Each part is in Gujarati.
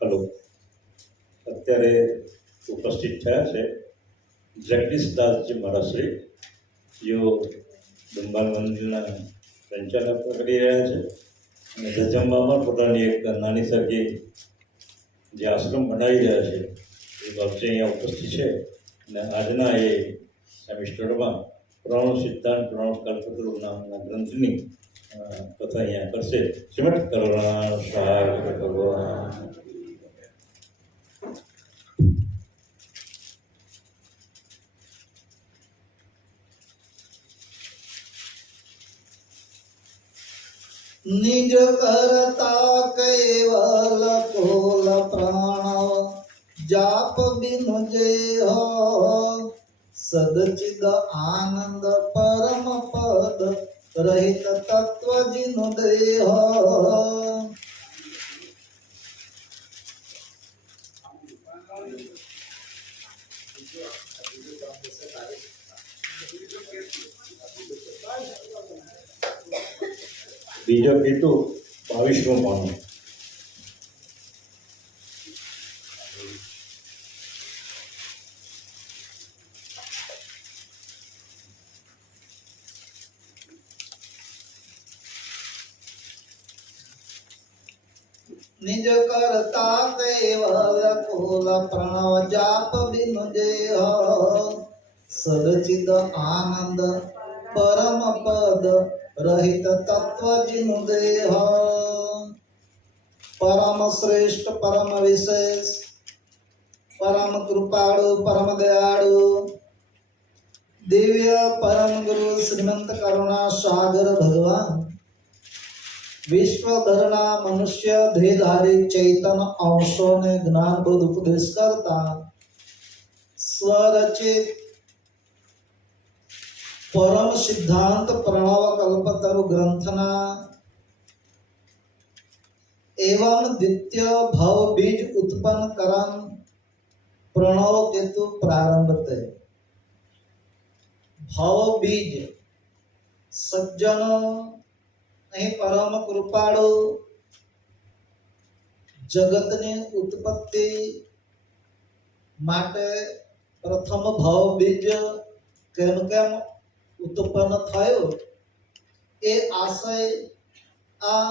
हेलो અત્યારે ઉપસ્થિત થયા છે જગદીશદાસજી મહારાજશ્રી, જેઓ દંબાલ મંદિરના સંચાલક કરી રહ્યા છે અને જજંબામાં પોતાની એક નાની સરખી જે આશ્રમ બનાવી રહ્યા છે એ બાબતે અહીંયા ઉપસ્થિત છે. અને આજના એ સેમિસ્ટરમાં પ્રણ સિદ્ધાંત પ્રણ કલ્પતરુ નામના ગ્રંથની કથા અહીંયા કરશે. શ્રીમદ કરુણા સાગર ભગવાન. निज करता केवल कोल प्राण जाप बिनु जे हो सदचिद आनंद परम पद रहित तत्व जिनु देह. બીજો હેતુ 22મો પાનો. निज करता केवल कोल प्रणव जाप बिनु जे हो सदचिद आनंद परम पद रहित तत्व जिनु देह. परम श्रेष्ठ परम विशेष परम कृपाळु परम दयाळु दिव्य परम गुरु श्रीमंत करुणा सागर भगवान विश्वभરના મનુષ્ય દેહધારી ચૈતન અંશોને જ્ઞાનબોધ ઉપદેશ કરતા સ્વરચિત પરમ સિદ્ધાંત પ્રણવ કલ્પતરુ ગ્રંથના એવं દ્વિતીય ભવ બીજ ઉત્પન્ન કરન પ્રણવ કેતુ પ્રારંભતે. ભવ બીજ સજ્જનો અહીં પરમ કૃપાળુ જગતની ઉત્પત્તિ માટે પ્રથમ ભાવ બીજ કેમ કેમ ઉત્પન્ન થયો એ આશય આ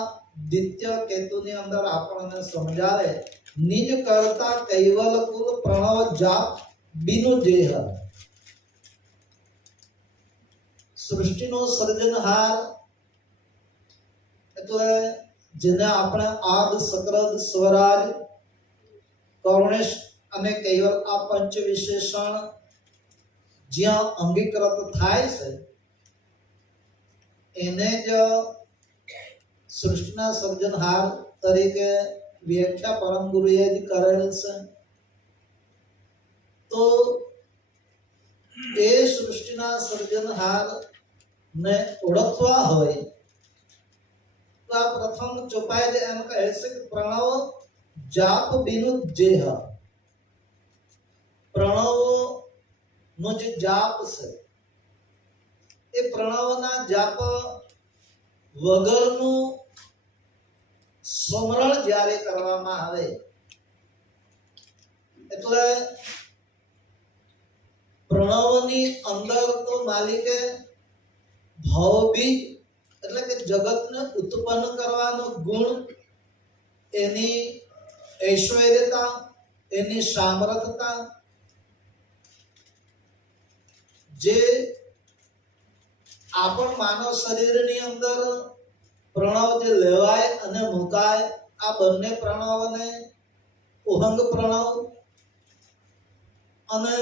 દ્વિતીય કેતુની અંદર આપણને સમજાવે. નિજ કરતા કૈવલ કુલ પ્રણવ જાપ બિનુ જેહ. સૃષ્ટિનો સર્જનહાર એટલે જેને આપણે આદ સક્રદ સ્વરાજ કરુણેશ અને કૈવલ આ પંચ વિશેષણ જ્યાં અંગીકૃત થાય છે એને જ સૃષ્ટિના સર્જનહાર તરીકે વ્યાખ્યા પરમ ગુરુએ જ કરેલ છે. તો એ સૃષ્ટિના સર્જનહાર ને ઓળખવા હોય તો આ પ્રથમ ચોપાઈ એમ કહે છે કે પ્રણવ જાપ બિનુ જેહ. પ્રણવ નો જે જાપ છે એ પ્રણવના જાપ વગરનું સ્મરણ જ્યારે કરવામાં આવે એટલે પ્રણવની અંદર તો માલિકે ભાવબીજ એટલે કે જગતને ઉત્પન્ન કરવાનો ગુણ, એની ઐશ્વર્યતા, એની સામર્થ્યતા જે આપણ માનવ શરીરની અંદર પ્રણવ જે લેવાય અને મુકાય આ બંને પ્રણવને ઉહંગ પ્રણવ અને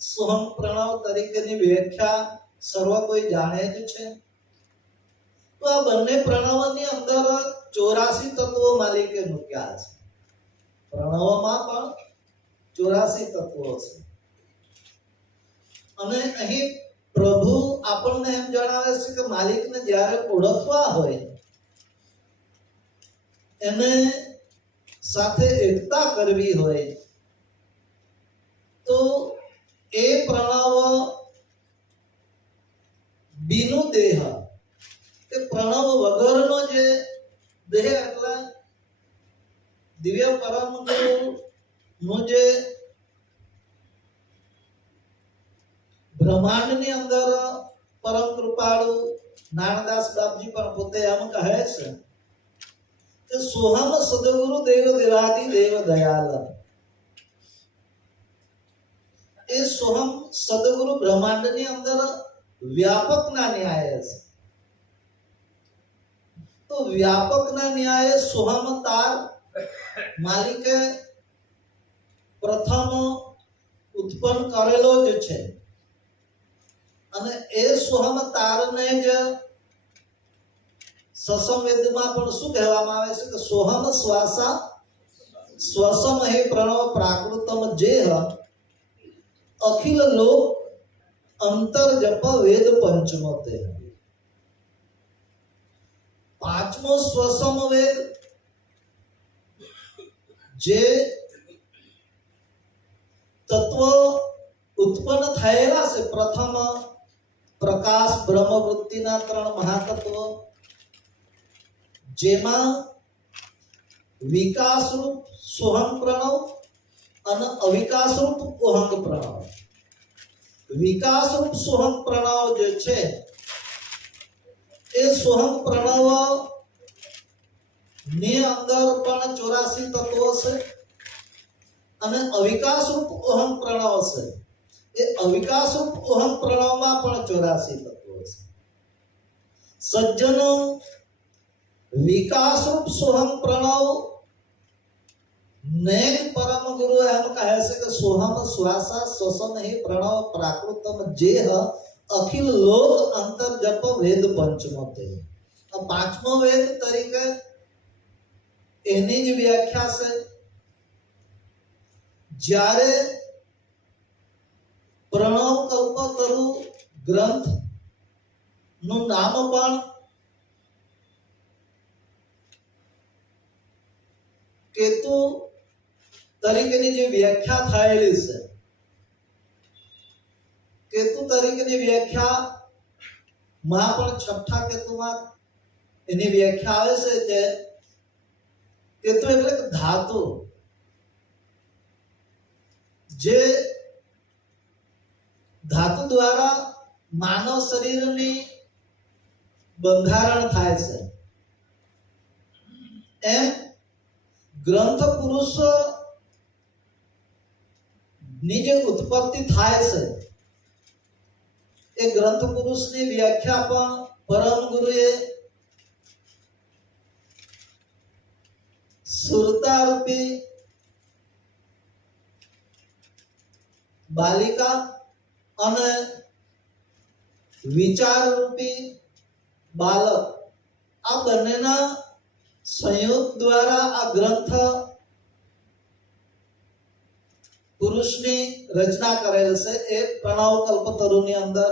સુહંગ પ્રણવ તરીકેની વ્યાખ્યા સર્વ કોઈ જાણે જ છે. તો આ બંને પ્રણવની અંદર 84 તત્વો માલિકે મૂક્યા છે. પ્રણવમાં પણ 84 તત્વો છે. અને અહીં પ્રભુ આપણને એમ જણાવે છે કે માલિકને જ્યારે ઓળખવા હોય એને સાથે એકતા કરવી હોય તો એ પ્રણવ બિનુ દેહ, તે પ્રણવ વગરનો જે દેહ પરમ ગુરુ નું જે બ્રહ્માંડની અંદર પરમ કૃપાળુ નાનદાસ બાપજી પણ પોતે એમ કહે છે કે સોહમ સદગુરુ દેવ દેવાદિ દેવ દયાલ. એ સોહમ સદગુરુ બ્રહ્માંડની અંદર વ્યાપકના ન્યાય છે. તો વ્યાપકના ન્યાય સોહમ તાર માલિકે પ્રથમ ઉત્પન્ન કરેલો જ છે. અને એ સોહમ તારને જ સસંવેદમાં પણ શું કહેવામાં આવે છે કે સોહમ શ્વાસા શ્વસમ હે પ્રણવ પ્રાકૃતમ જેહ અખિલ લોક અંતર જપ વેદ પંચમતે. પાંચમો શ્વસમ વેદ જે તત્વ ઉત્પન્ન થયેલા છે, પ્રથમ પ્રકાશ બ્રહ્મ વૃત્તિના 3 મહાતત્વ, જેમાં વિકાસ રૂપ સોહમ પ્રણવ અને અવિકાસ રૂપ ઓહંગ પ્રણવ. વિકાસ રૂપ સોહમ પ્રણવ જે છે એ સોહમ પ્રણવ ની અંદર પણ 84 તત્વો છે અને અવિકાસ રૂપ ઓહમ પ્રણવ છે. એ અવિકાસ રૂપ ઓહમ પ્રણવમાં પણ 84 તત્વો છે. સજ્જનો વિકાસ રૂપ સોહમ પ્રણવ ને પરમ ગુરુ એમ કહે છે કે સોહમ શ્વાસા શ્વસન હે પ્રણવ પ્રાકૃતમ જેહ અખિલ લોક અંતર જપ વેદ પંચમતે. આ પાંચમો વેદ તરીકે એની જ વ્યાખ્યા છે. જ્યારે પ્રણવ કલ્પતરુ ગ્રંથ નું નામ પણ કેતુ તરીકેની જે વ્યાખ્યા થયેલી છે, કેતુ તરીકેની વ્યાખ્યા માં પણ છઠ્ઠા કેતુમાં એની વ્યાખ્યા આવે છે કે કેતુ એટલે ધાતુ, જે ધાતુ દ્વારા માનવ શરીરની બંધારણ થાય છે. એમ ગ્રંથ પુરુષ ની જે ઉત્પત્તિ થાય છે એ ગ્રંથ પુરુષની વ્યાખ્યા પણ પરમ ગુરુએ સુરતા રૂપી બાલિકા અને વિચાર રૂપી બાલક, આ બંનેના સંયોગ દ્વારા આ ગ્રંથ પુરુષની રચના કરેલ છે. એ પ્રણવ કલ્પતરુની અંદર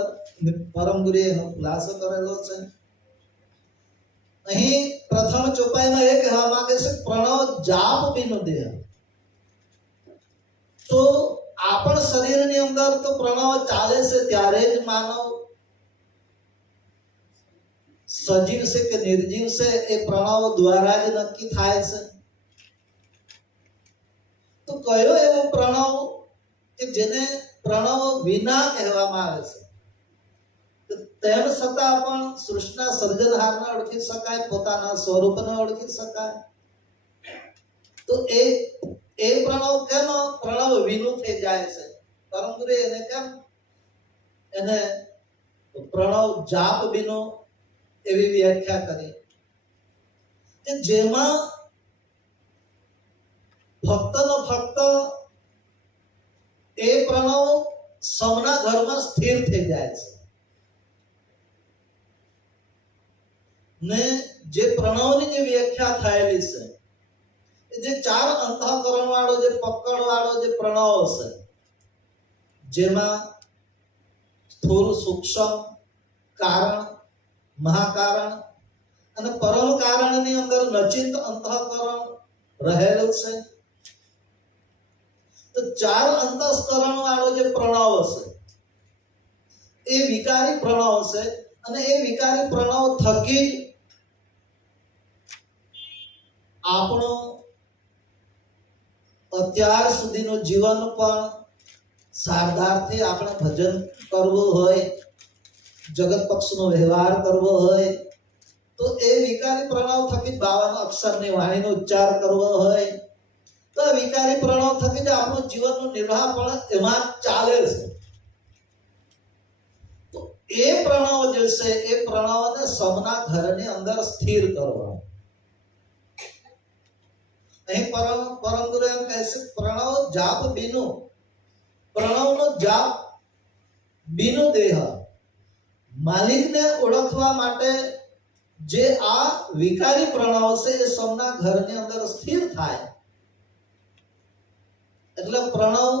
પરમ ગુરુએ એનો ખુલાસો કરેલો છે. અહીં પ્રથમ ચોપાઈમાં એ કહેવા માંગે છે પ્રણવ જાપ બિનુ દેહ. તો આપણ શરીરની અંદર તો પ્રણવ ચાલે છે ત્યારે જ માનવ સજીવ છે કે નિર્જીવ છે એ પ્રણવ દ્વારા જ નક્કી થાય છે. તો કયો એવો પ્રણવ કે જેને પ્રણવ વિના કહેવામાં આવે છે? તેમ છતાં પણ સૃષ્ટિના સર્જનહારને ઓળખી શકાય, પોતાના સ્વરૂપને ઓળખી શકાય. તો એ પ્રણવ કેમ પ્રણવ વિનું થઈ જાય છે? પરમ ગુરુ એને કેમ એને પ્રણવ જાપ વિનો એવી વ્યાખ્યા કરી કે જેમાં ફક્ત ને ફક્ત એ પ્રણવ સમના ઘરમાં સ્થિર થઈ જાય છે ને જે પ્રણવની જે વ્યાખ્યા થયેલી છે એ જે 4 અંતઃકરણ વાળો જે પકડ વાળો જે પ્રણવ છે, જેમાં સ્થૂળ સૂક્ષ્મ કારણ મહાકારણ અને પરમ કારણની અંદર નચિંત અંતઃકરણ રહેલું છે. તો 4 અંતઃકરણ વાળો જે પ્રણવ છે એ વિકારી પ્રણવ છે અને એ વિકારી પ્રણવ થકી આપણો અત્યાર સુધીનું જીવન પણ સારધારથી આપણે ભજન કરવું હોય, જગત પક્ષનો વ્યવહાર કરવો હોય, તો એ વિકારી પ્રણવ થકી 52 અક્ષરની વાણીનો ઉચ્ચાર કરવો હોય, તો આ વિકારી પ્રણવ થકી જ આપણું જીવનનું નિર્વાહ પણ એમાં ચાલે છે. તો એ પ્રણવ જે છે એ પ્રણવને સમના ઘરની અંદર સ્થિર કરવા. અહીં પરમ ગુરુ એમ કહે છે, પ્રણવ જાપ બીનું, પ્રણવનો જાપ બીનું દેહ. માલિકને ઓળખવા માટે જે આ વિકારી પ્રણવ છે એ સમના ઘરની અંદર સ્થિર થાય. એટલે પ્રણવ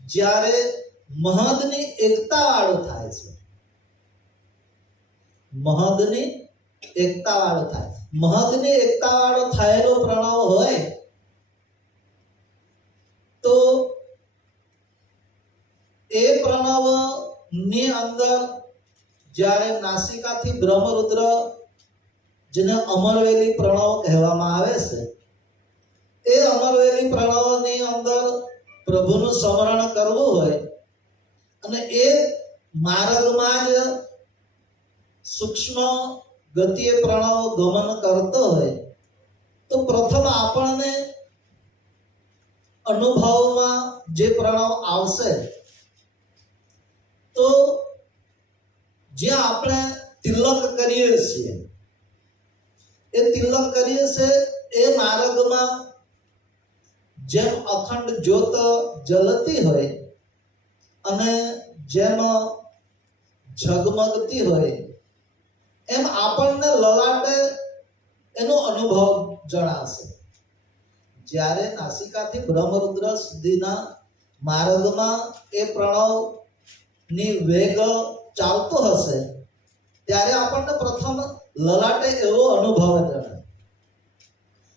જ્યારે મહદની એકતા વાળો થાય છે, મહદની એકતા વાળો થાય, મહદની એકતા વાળો થયેલો પ્રણવ હોય તો એ પ્રણવ ની અંદર જ્યારે નાસિકાથી બ્રહ્મરુદ્ર, જેને અમરવેલી પ્રણવ કહેવામાં આવે છે, એ અમરવેલી પ્રણવની અંદર પ્રભુનું સ્મરણ કરવું હોય અને એ માર્ગમાં જ સૂક્ષ્મ ગતિએ પ્રણવ ગમન કરતો હોય, તો પ્રથમ આપણને અનુભવમાં જે પ્રણવ આવશે, તો જ્યાં આપણે તિલક કરીએ છીએ, એ તિલક કરીએ છીએ એ માર્ગમાં જેમ અખંડ જ્યોત જલતી હોય અને જેમ ઝગમગતી હોય, એમ આપણને લલાટે એનો અનુભવ જણાશે. જ્યારે નાસિકાથી બ્રહ્મરુદ્ર સુધીના માર્ગમાં એ પ્રણવ ની વેગ ચાલતો હશે, ત્યારે આપણને પ્રથમ લલાટે એવો અનુભવ જણાય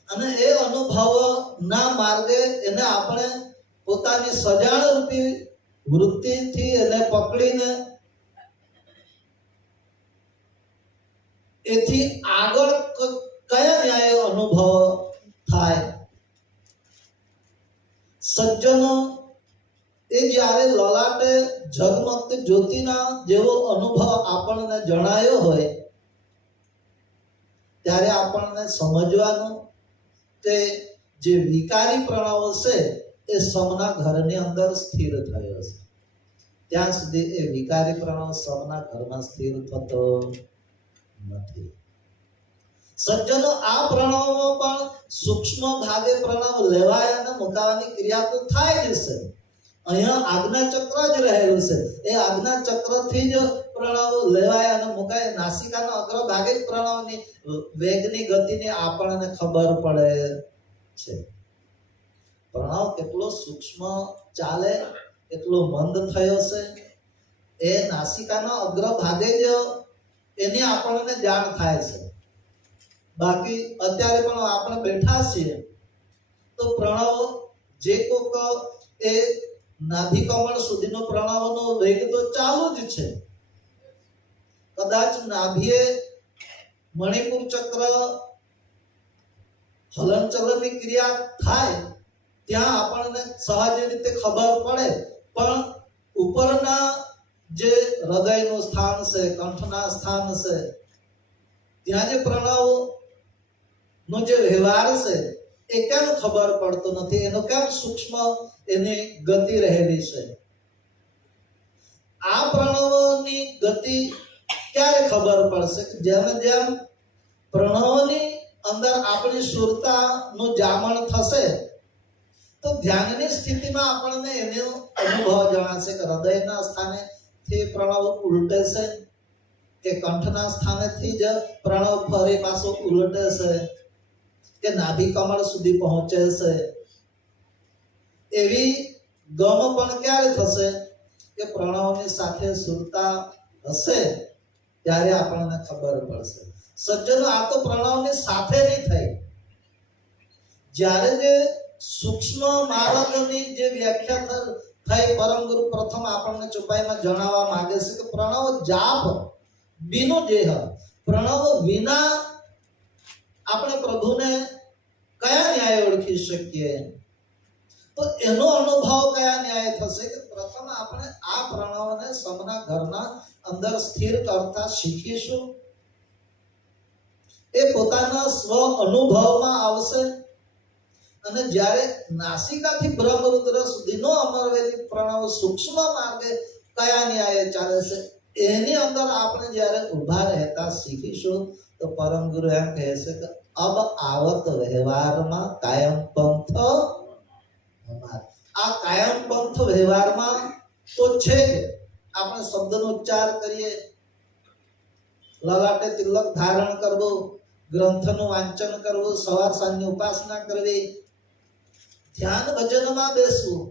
અને એ અનુભવ ના માર્ગે એને આપણે પોતાની સજાણ રૂપી વૃત્તિથી એને પકડીને એથી આગળ કયા ન્યાય અનુભવ થાય. સજ્જનો એ જ્યારે લલાટે ઝગમગતી જ્યોતિના જેવો અનુભવ આપણને જણાયો હોય, ત્યારે આપણને સમજવાનું કે જે વિકારી પ્રણવ છે એ સમના ઘરની અંદર સ્થિર થયો છે. ત્યાં સુધી એ વિકારી પ્રણવ સમના ઘરમાં સ્થિર થતો નથી. સજ્જનો, આ પ્રણવમાં પણ સૂક્ષ્મ ભાગે પ્રણવ લેવાય અને મુકાવાની ક્રિયા તો થાય જ છે. અહીંયા આજ્ઞા ચક્ર જ રહેલું છે. એ આજ્ઞા ચક્રથી જ પ્રણવ લેવાય અને મુકાય. નાસિકાના અગ્રભાગે જ પ્રણવની વેગની ગતિની આપણને ખબર પડે છે. પ્રણવ કેટલો સૂક્ષ્મ ચાલે, કેટલો મંદ થયો છે, એ નાસિકાના અગ્રભાગે જ એની આપણને જાણ થાય છે. બાકી અત્યારે પણ આપણે બેઠા છીએ તો પ્રણવ જે કોક એ નાભી કમળ સુધીનો પ્રણવનો વેગ તો ચાલુ જ છે. કદાચ નાભીએ મણિપુર ચક્ર હલનચલનની ક્રિયા થાય ત્યાં આપણને સહજ રીતે ખબર પડે, પણ ઉપરના જે હૃદયનું સ્થાન છે, કંઠના સ્થાન છે, ત્યાં જે પ્રણવ નો જે વ્યવહાર છે એ કેમ ખબર પડતો નથી, એનો કેમ સૂક્ષ્મ એની ગતિ રહેલી છે. આ પ્રણવની ગતિ ક્યારે ખબર પડશે? જેમ જેમ પ્રણવની અંદર આપણી સુરતાનું જામણ થશે તો ધ્યાનની સ્થિતિમાં આપણને એનો અનુભવ જણાશે કે હૃદયના સ્થાનેથી પ્રણવ ઉલટે છે કે કંઠના સ્થાનેથી જ પ્રણવ ફરી પાછો ઉલટે છે કે નાભી કમળ સુધી પહોંચે છે. એવી ગમ પણ ક્યારે થશે કે પ્રણવની સાથે સુરતા હશે ત્યારે આપણને ખબર પડશે. સજ્જનો, આ તો પ્રણવની સાથે નહીં થઈ. જ્યારે જે સૂક્ષ્મ માર્ગની જે વ્યાખ્યા થઈ પરમ ગુરુ પ્રથમ આપણને ચોપાઈમાં જણાવવા માંગે છે કે પ્રણવ જાપ બીનો દેહ. પ્રણવ વિના આપણે પ્રભુને કયા ન્યાય ઓળખી શકીએ? તો એનો અનુભવ કયા ન્યાય થશે કે પ્રથમ આપણે આ પ્રણવને સમના ઘરના અંદર સ્થિર કરતા શીખીશું. એ પોતાના સ્વ અનુભવમાં આવશે અને જ્યારે નાસિકાથી બ્રહ્મરુદ્ર સુધીનો અમરવેદી પ્રણવ સૂક્ષ્મ માર્ગે કયા ન્યાય ચાલે છે એની અંદર આપણે જ્યારે ઊભા રહેતા શીખીશું તો પરમ ગુરુ એમ કહે છે કે અબ આવત વ્યવહારમાં કાયમ પંથ અમાર. આ કાયમ પંથ વ્યવહારમાં તો છે જ. આપણે શબ્દનો ઉચ્ચાર કરીએ, લલાટે તિલક ધારણ કરવું, ગ્રંથનું વાંચન કરવું, સવાર સાંજની ઉપાસના કરવી, ધ્યાન ભજનમાં બેસવું.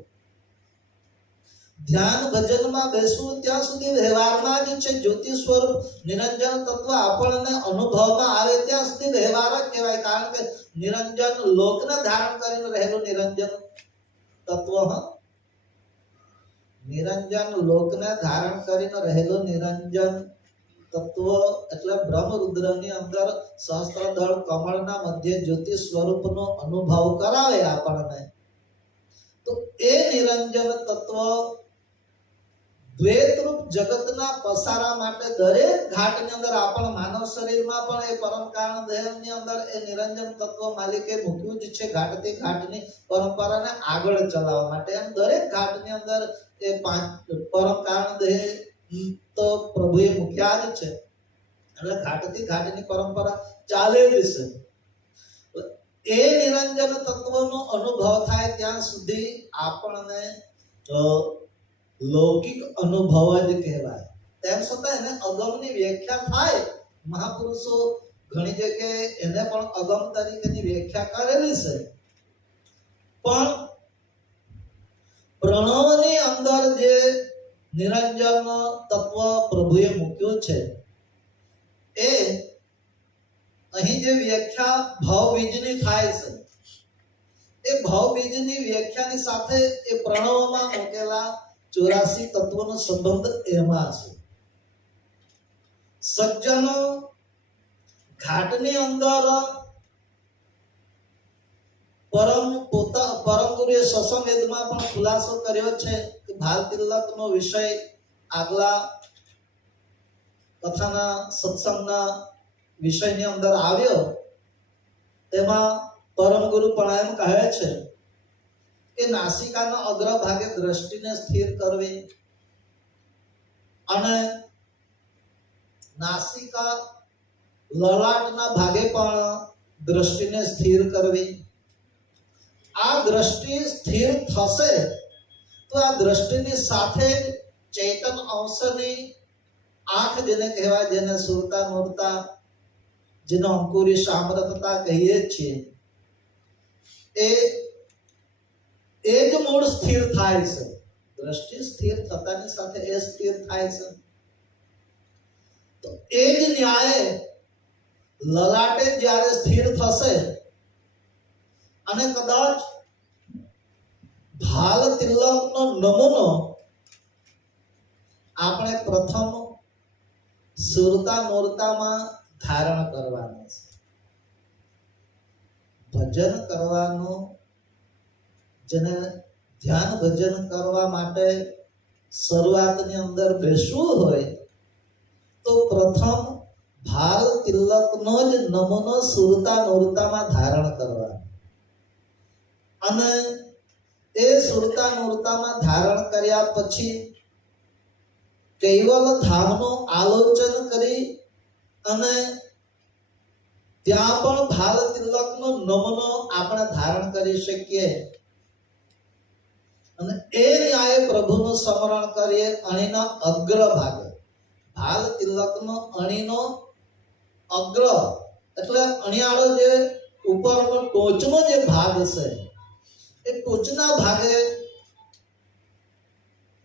ધ્યાન ભજનમાં બેસવું ત્યાં સુધી વ્યવહારમાં જ છે. જ્યોતિ સ્વરૂપ નિરંજન તત્વ આપણને અનુભવમાં આવે ત્યાં સુધી વ્યવહાર જ કહેવાય. કારણ કે નિરંજન લોકને ધારણ કરીને રહેલું નિરંજન તત્વ, નિરંજન લોકને ધારણ કરીને રહેલું નિરંજન તત્વ એટલે બ્રહ્મરુદ્રની અંદર સહસ્ત્રદળ કમળના મધ્ય જ્યોતિ સ્વરૂપનો અનુભવ કરાવે આપણને. તો એ નિરંજન તત્વ દ્વૈતરૂપ જગતના પસારા માટે દરેક ઘાટની અંદર આપણા માનવ શરીરમાં પણ એ પરમ કારણ દેહની અંદર એ નિરંજન તત્વ માલિકે મૂક્યું જ છે. ઘાટથી ઘાટની પરંપરાને આગળ ચલાવવા માટે એમ દરેક ઘાટની અંદર એ પરમ કારણ દેહ તો પ્રભુએ મૂક્યા જ છે. એટલે ઘાટથી ઘાટની પરંપરા ચાલે જ છે. એ નિરંજન તત્વનો અનુભવ થાય ત્યાં સુધી આપણને લૌકિક અનુભવ જ કહેવાય. તેમ છતાં એને અગમની વ્યાખ્યા થાય. મહાપુરુષો ઘણી જગ્યાએ એને પણ અગમ તરીકેની વ્યાખ્યા કરેલી છે. પણ પ્રણવની અંદર જે નિરંજન તત્વ પ્રભુએ મૂક્યું છે એ અહીં જે વ્યાખ્યા ભાવબીજની થાય છે એ ભાવબીજની વ્યાખ્યાની સાથે એ પ્રણવમાં મૂકેલા 84 તત્વોનો સંબંધ એમાં છે. સજ્જનો ઘાટની અંદર પરમ ગુરુએ સત્સંગ વેદમાં પણ ખુલાસો કર્યો છે કે ભાલ તિલકનો વિષય આગલા કથાના સત્સંગના વિષયની અંદર આવ્યો. તેમાં પરમ ગુરુ પણ એમ કહે છે કે નાસિકાના અગ્રભાગે દ્રષ્ટિને સ્થિર કરવી અને નાસિકા લલાટના ભાગે પણ દ્રષ્ટિને સ્થિર કરવી. આ દ્રષ્ટિ સ્થિર થશે તો આ દ્રષ્ટિની સાથે જ ચૈતન અંશની આંખ જેને કહેવાય, જેને સુરતા મૂરતા, જેનો અંકુરી સામ્રતતા કહીએ છીએ, એ જ મૂળ સ્થિર થાય છે. દ્રષ્ટિ સ્થિર થતાની સાથે એ સ્થિર થાય છે. તો એ જ ન્યાય લલાટે જ્યારે સ્થિર થશે અને કદાચ ભાલ તિલકનો નમૂનો આપણે પ્રથમ સુરતા મૂરતામાં ધારણ કરવાનો છે. ભજન કરવાનું, જેને ધ્યાન ભજન કરવા માટે શરૂઆતની અંદર બેસવું હોય તો પ્રથમ ભાલ તિલકનો જ નમૂનો સુરતા મૂરતામાં ધારણ કરવાનો અને એ સુરતા મૂરતામાં ધારણ કર્યા પછી કૈવલ ધામનું આલોચન કરી અને ત્યાં પણ ભાલ તિલકનો નમૂનો આપણે ધારણ કરી શકીએ અને એ ન્યાય પ્રભુનું સ્મરણ કરીએ. અણીના અગ્ર ભાગે ભાલ તિલકનો અણીનો અગ્ર એટલે અણિયાળો જે ઉપરનો ટોચનો જે ભાગ છે એ ટોચના ભાગે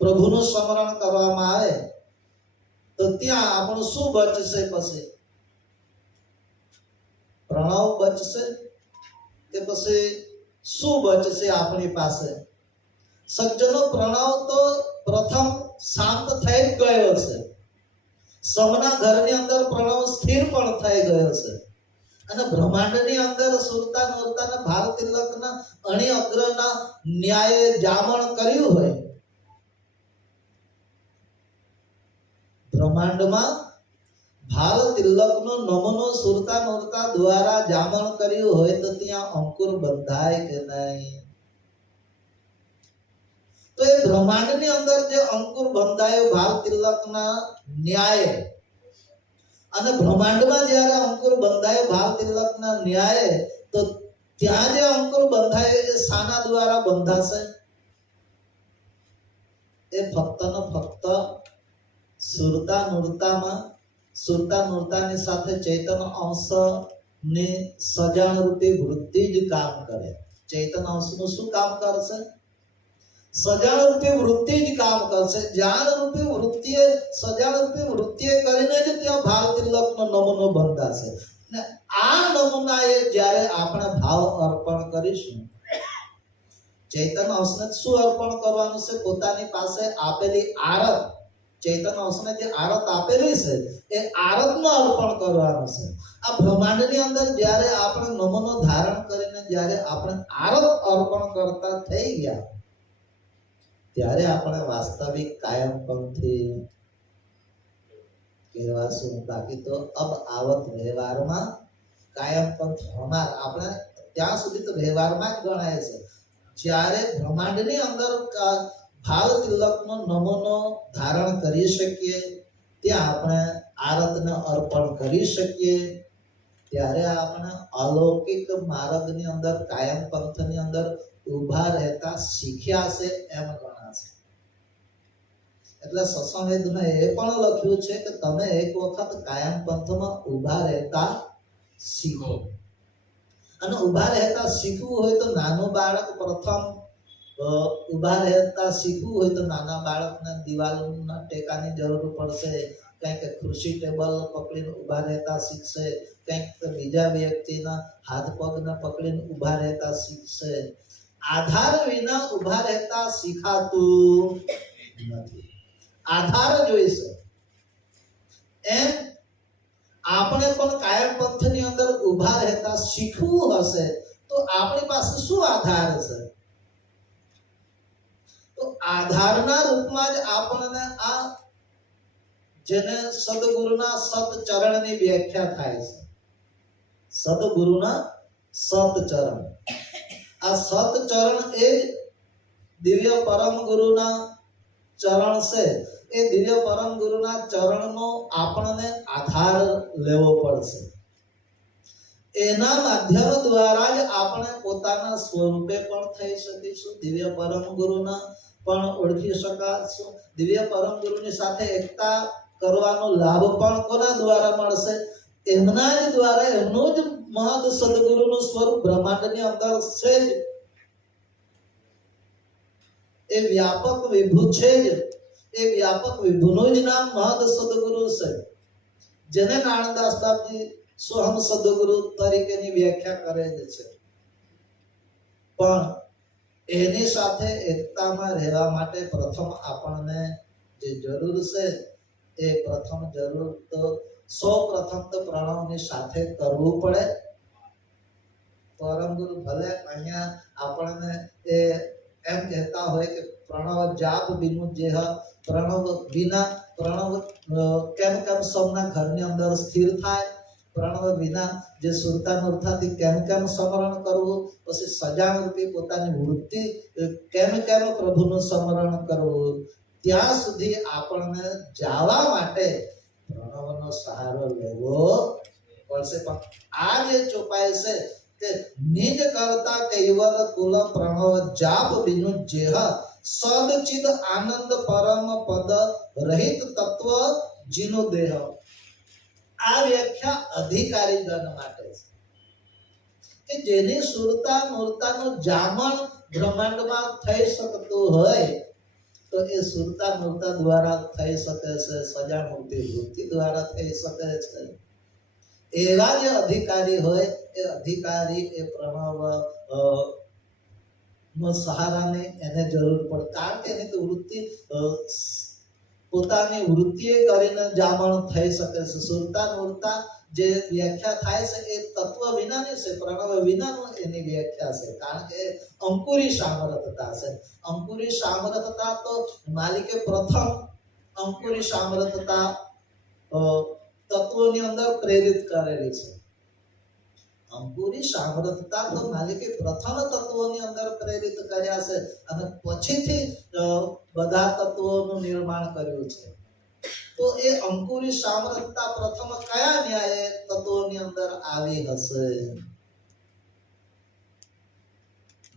પ્રભુનું સ્મરણ કરવામાં આવે તો ત્યાં આપણું શું બચશે? પછી પ્રણવ બચશે કે પછી શું બચશે આપણી પાસે? સજ્જનો પ્રણવ તો પ્રથમ શાંત થઈ ગયો છે. સમના ઘરની અંદર પ્રણવ સ્થિર પણ થઈ ગયો છે. અને બ્રહ્માંડની અંદર સુરતા નોરતાના ભાવ તિલકના અણી અગ્રના ન્યાયે જામણ કર્યું હોય, બ્રહ્માંડમાં ભાવ તિલકનો નમૂનો સુરતા નોરતા દ્વારા જામણ કર્યું હોય તો ત્યાં અંકુર બંધાય કે નહીં? તો એ બ્રહ્માંડની અંદર જે અંકુર બંધાયો ભાવ તિલકના ન્યાયે, અને બ્રહ્માંડમાં જ્યારે અંકુર બંધાયો ભાવ તિલકના ન્યાયે, તો ત્યાં જે અંકુર બંધાય એ શાના દ્વારા બંધાશે? એ ફક્ત ને ફક્ત સુરતા નૂરતામાં, સુરતા નૂરતાની સાથે ચૈતન અંશની સજાણ રૂપી વૃત્તિ જ કામ કરે. ચૈતન અંશનું શું કામ કરશે? સજાણ રૂપી વૃત્તિ જ કામ કરશે. જાણ રૂપી વૃત્તિએ, સજાણ રૂપી વૃત્તિએ કરીને જ ત્યાં ભાવ તિલકનો નમૂનો બંધાશે. ને આ નમૂનાએ જ્યારે આપણે ભાવ અર્પણ કરીશું, ચૈતન અંશને શું અર્પણ કરવાનું છે? પોતાની પાસે આપેલી આરત, ચૈતન અંશને જે આરત આપેલી છે એ આરતનું અર્પણ કરવાનું છે. આ બ્રહ્માંડની અંદર જ્યારે આપણે નમૂનો ધારણ કરીને જ્યારે આપણે આરત અર્પણ કરતા થઈ ગયા, ત્યારે આપણે વાસ્તવિક કાયમપંથી કહેવાશું. બાકી તો અબ આવત વ્યવહારમાં કાયમપંથ હોનાર. આપણે ત્યાં સુધી તો વ્યવહારમાં જ ગણાય છે. જ્યારે બ્રહ્માંડની અંદર ભાવ તિલકનો નમૂનો ધારણ કરી શકીએ, ત્યાં આપણે આરતને અર્પણ કરી શકીએ, ત્યારે આપણે અલૌકિક માર્ગની અંદર, કાયમ પંથની અંદર ઊભા રહેતા શીખ્યા છે એમ ગણાશે. એટલે સત્સંગમાં એ પણ લખ્યું છે કે તમે એક વખત કાયમ પંથમાં ઊભા રહેતા શીખો. અને ઊભા રહેતા શીખવું હોય તો નાનું બાળક પ્રથમ ઊભા રહેતા શીખવું હોય તો નાના બાળકને દિવાલના ટેકાની જરૂર પડશે. કંઈક ખુરશી ટેબલ પકડીને ઊભા રહેતા શીખશે, કંઈક બીજા વ્યક્તિના હાથ પગને પકડીને ઊભા રહેતા શીખશે. આધાર વિના ઊભા રહેતા શીખાતું નથી. આધાર જોઈશે. એમ આપણે પણ કાયમ પંથની અંદર ઊભા રહેતા શીખવું હશે તો આપણી પાસે શું આધાર હશે? તો આધારના રૂપમાં જ આપણને આ જેને સદગુરુના સતચરણની વ્યાખ્યા થાય છે. સદગુરુના સતચરણ, આ સતચરણ એ દિવ્ય પરમ ગુરુના ચરણ છે. એ દિવ્ય પરમ ગુરુના ચરણનો આપણને આધાર લેવો પડશે. એના માધ્યમ દ્વારા જ આપણે પોતાના સ્વરૂપે પણ થઈ શકીશું, દિવ્ય પરમ ગુરુના પણ ઓળખી શકાશું. દિવ્ય પરમ ગુરુની સાથે એકતા કરવાનો લાભ પણ કોના દ્વારા મળશે? એમના જ દ્વારા. એમનું જ મહદ સદગુરુનું સ્વરૂપ બ્રહ્માંડની અંદર છે જ. એ વ્યાપક વિભુ છે જ. એ વ્યાપક વિભુનું જ નામ મહદ સદગુરુ છે, જેને નાણદાસ બાપજી સોહમ સદગુરુ તરીકેની વ્યાખ્યા કરે છે. પણ એની સાથે એકતામાં રહેવા માટે પ્રથમ આપણને જે જરૂર છે એ પ્રથમ જરૂર તો સૌ પ્રથમ તો પ્રણવની સાથે કરવું પડે. પરમ ગુરુ ભલે અહીંયા આપણને એ એમ કહેતા હોય કે પ્રણવ જાપ બિનું જેહ, પ્રણવ વિના પ્રણવ કેમ કેમ સૌના ઘરની અંદર સ્થિર થાય, પ્રણવ વિના જે સુરતા નૂરતાથી કેમ કેમ સ્મરણ કરવું, પછી સજાણ રૂપી પોતાની વૃત્તિ કેમ કેમ પ્રભુનું સ્મરણ કરવું, ત્યાં સુધી આપણને જવા માટે પ્રણવનો સહારો લેવો પડશે. પણ આ જે ચોપાઈ છે તે નિજ કરતા કૈવલ કુલ પ્રણવ જાપ બિનુ જેહ સદચિદ આનંદ પરમ પદ રહિત તત્વ જીનો દેહ. આ વ્યાખ્યા અધિકારી ગણ માટે છે કે જેની સુરતા મૂર્તાનું જામણ બ્રહ્માંડમાં થઈ શકતું હોય તો એ સુરતા મૂર્તા દ્વારા થઈ શકે છે, સજા મૂર્તિ વૃત્તિ દ્વારા થઈ શકે છે. એવા જે અધિકારી હોય એ અધિકારી એ પ્રણવ નો સહારાને એને જરૂર પડે. કારણ કે એની તો વૃત્તિ પોતાની વૃત્તિએ કરીને જામણ થઈ શકે છે. સુરતા મૂર્તા જે વ્યાખ્યા થાય છે એ તત્વ વિનાની છે, પ્રણવ વિનાનું એની વ્યાખ્યા છે. કારણ કે અંકુરી સામરથતા છે. અંકુરી સામરથતા તો માલિકે પ્રથમ અંકુરી સામરથતા તત્વોની અંદર પ્રેરિત કરેલી છે. અંકુરી સામરથતા તો માલિકે પ્રથમ તત્વોની અંદર પ્રેરિત કર્યા છે અને પછીથી બધા તત્વોનું નિર્માણ કર્યું છે. તો એ અંકુરી સામરથતા પ્રથમ કયા ન્યાયે તત્વોની અંદર આવી હશે?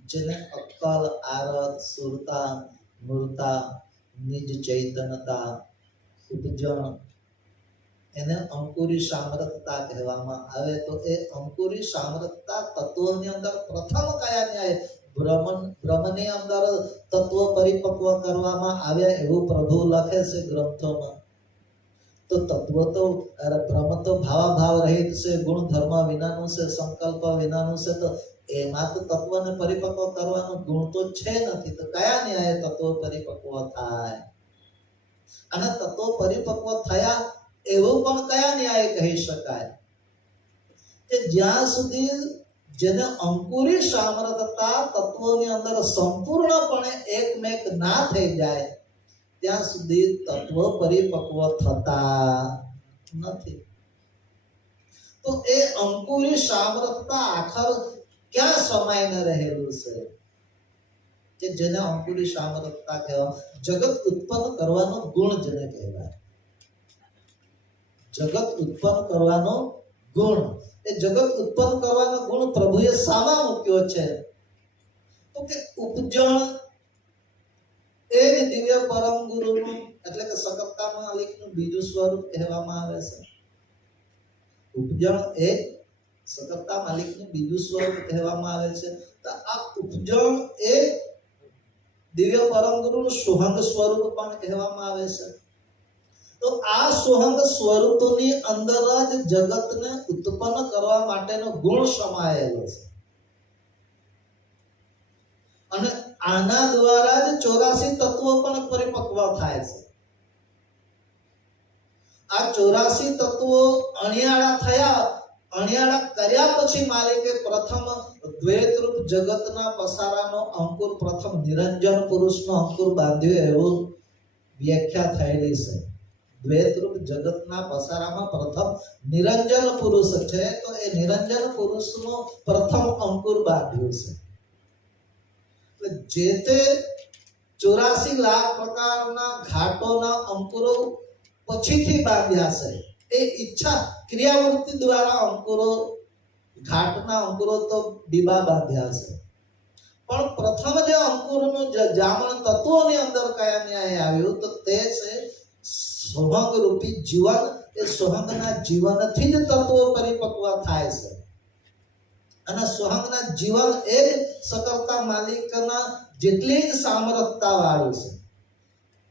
જેને અક્કલ, આરત, સુરતા, મૂર્તા, નિજ ચૈતન્યતા, ઉપજણ, એને અંકુરી સામરથતા કહેવામાં આવે. તો એ અંકુરી સામરથતા તત્વોની અંદર પ્રથમ કયા ન્યાય બ્રહ્મની અંદર તત્વો પરિપક્વ કરવામાં આવ્યા એવું પ્રભુ લખે છે ગ્રંથોમાં. તો તત્વ તો બ્રહ્મ તો ભાવાભાવ રહિત છે, ગુણ ધર્મ વિનાનું છે, સંકલ્પ વિનાનું છે. તો એમાં તો તત્વને પરિપક્વ કરવાનો ગુણ તો છે નથી. તો કયા ન્યાય તત્વો પરિપક્વ થાય? અને તત્વો પરિપક્વ થયા એવું પણ કયા ન્યાય કહી શકાય? કે જ્યાં સુધી જેને અંકુરી સામરથતા તત્વોની અંદર સંપૂર્ણપણે એકમેક ના થઈ જાય ત્યાં સુધી તત્વ પરિપક્વ થતા નથી. તો એ અંકુરી સામરથતા આખર ક્યાં સમાઈને રહેલું છે? કે જેને અંકુરી સામરથતા કહેવાય. જગત ઉત્પન્ન કરવાનો ગુણ જેને કહેવાય. જગત ઉત્પન્ન કરવાનો ગુણ, એ જગત ઉત્પન્ન કરવાનો ગુણ પ્રભુએ સામા મૂક્યો છે. તો કે ઉપજણ એ દિવ્ય પરમ ગુરુનું એટલે કે સકર્તા માલિકનું બીજું સ્વરૂપ કહેવામાં આવે છે. ઉપજણ એ સકર્તા માલિકનું બીજું સ્વરૂપ કહેવામાં આવે છે. તો આ ઉપજણ એ દિવ્ય પરમ ગુરુનું સોહંગ સ્વરૂપ પણ કહેવામાં આવે છે. તો આ સોહંગ સ્વરૂપની અંદર જ જગતને ઉત્પન્ન કરવા માટેનો ગુણ સમાયેલો છે. અને આના દ્વારા જ 84 તત્વો પણ પરિપક્વ થાય છે. આ 84 તત્વો અણિયાળા થયા, અણિયાળા કર્યા પછી માલિકે પ્રથમ દ્વૈત રૂપ જગતના પસારાનો અંકુર, પ્રથમ નિરંજન પુરુષનો અંકુર બાંધ્યો એવું વ્યાખ્યા થયેલી છે. દ્વૈત રૂપ જગતના પસારામાં પ્રથમ નિરંજન પુરુષ છે. તો એ નિરંજન પુરુષનો પ્રથમ અંકુર બાંધ્યો છે. જે તે 84 લાખ પ્રકારના ઘાટોના અંકુરો પછીથી બાંધ્યા છે. એ ઈચ્છા ક્રિયાવૃત્તિ દ્વારા અંકુરો, ઘાટના અંકુરો તો ડીબા બાંધ્યા છે. પણ પ્રથમ જે અંકુરનું જામણ તત્વોની અંદર કયા ન્યાય આવ્યું? તો તે છે સોહંગ રૂપી જીવન. એ સોહંગના જીવનથી જ તત્વો પરિપક્વ થાય છે. અને સોહંગના જીવન એ સકર્તા માલિકના જેટલી જ સામરથતા વાળું છે.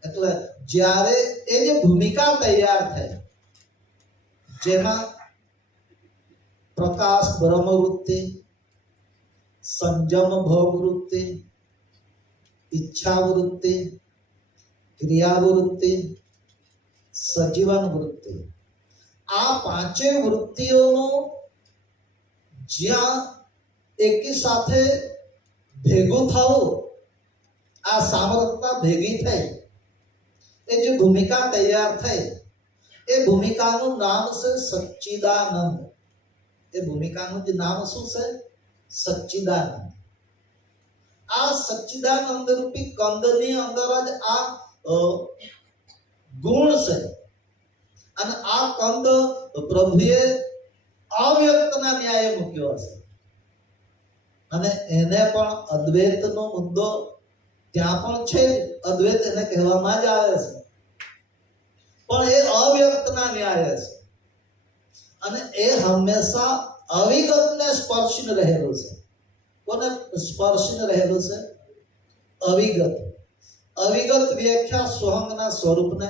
એટલે જ્યારે એ જે ભૂમિકા તૈયાર થઈ, જેમાં પ્રકાશ બ્રહ્મવૃત્તિ, સંજમ ભોગવૃત્તિ, ઈચ્છાવૃત્તિ, ક્રિયાવૃત્તિ, સજીવન વૃત્તિ, આ પાંચે વૃત્તિઓનો જ્યાં એકી સાથે ભેગું થવું, આ સામરથતા ભેગી થઈ, એ જે ભૂમિકા તૈયાર થઈ, એ ભૂમિકાનું નામ છે સચ્ચિદાનંદ. એ ભૂમિકાનું જે નામ શું છે? સચ્ચિદાનંદ. આ સચ્ચિદાનંદ રૂપી કંદની અંદર જ આ ગુણ છે. અને આ કંદ પ્રભુએ અવ્યક્તના ન્યાયે મૂક્યો છે. અને એને પણ અદ્વૈતનો મુદ્દો ત્યાં પણ છે. અદ્વૈત એને કહેવામાં જ આવે છે. પણ એ અવ્યક્તના ન્યાય છે. અને એ હંમેશા અવિગતને સ્પર્શીને રહેલું છે. કોને સ્પર્શીને રહેલું છે? અવિગત. અવિગત વ્યાખ્યા સોહંગના સ્વરૂપને,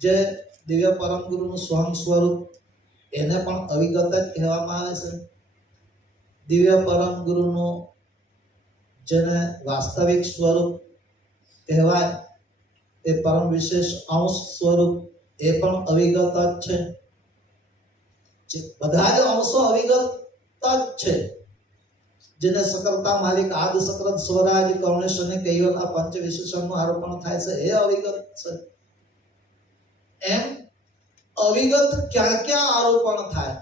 જે દિવ્ય પરમ ગુરુનું સોહંગ સ્વરૂપ, એને પણ અવિગત જ કહેવામાં આવે છે. દિવ્ય પરમ ગુરુનું જેને વાસ્તવિક સ્વરૂપ કહેવાય એ પરમ વિશેષ અંશ સ્વરૂપ એ પણ અવિગત જ છે. બધા જ અંશો અવિગત જ છે. જેને સકર્તા માલિક આદિ સકૃત સ્વરાજ કર્ણેશ અને કૈવલ આ પંચ વિશેષણનું આરોપણ થાય છે એ અવિગત છે. એમ અવિગત ક્યાં ક્યાં આરોપણ થાય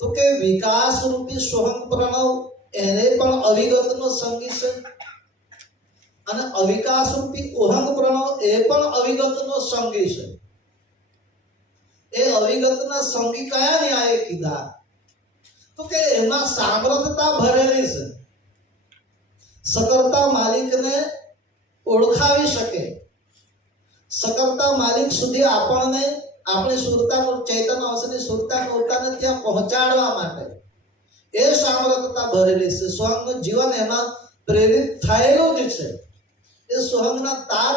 તો કે વિકાસ રૂપી સોહમ પ્રણવ એને પણ અવિગતનો સંગી છે અને અવિકાસ રૂપી ઓહંગ પ્રણવ એ પણ અવિગતનો સંગી છે. એ અવિગતના સંગી કયા ન્યાય કીધા તો કે એમાં સામ્રતતા ભરેલી છે. સકર્તા માલિકને ઓળખાવી શકે, સકર્તા માલિક સુધી આપણને આપણી સુરતા ચૈતન્ય અવસરની સુરતા ઉર્તાને ત્યાં પહોંચાડવા માટે એ સામ્રતતા ભરેલી છે. સોહમનું જીવન એમાં પ્રેરિત થયેલું જ છે. એ સોહમના તાર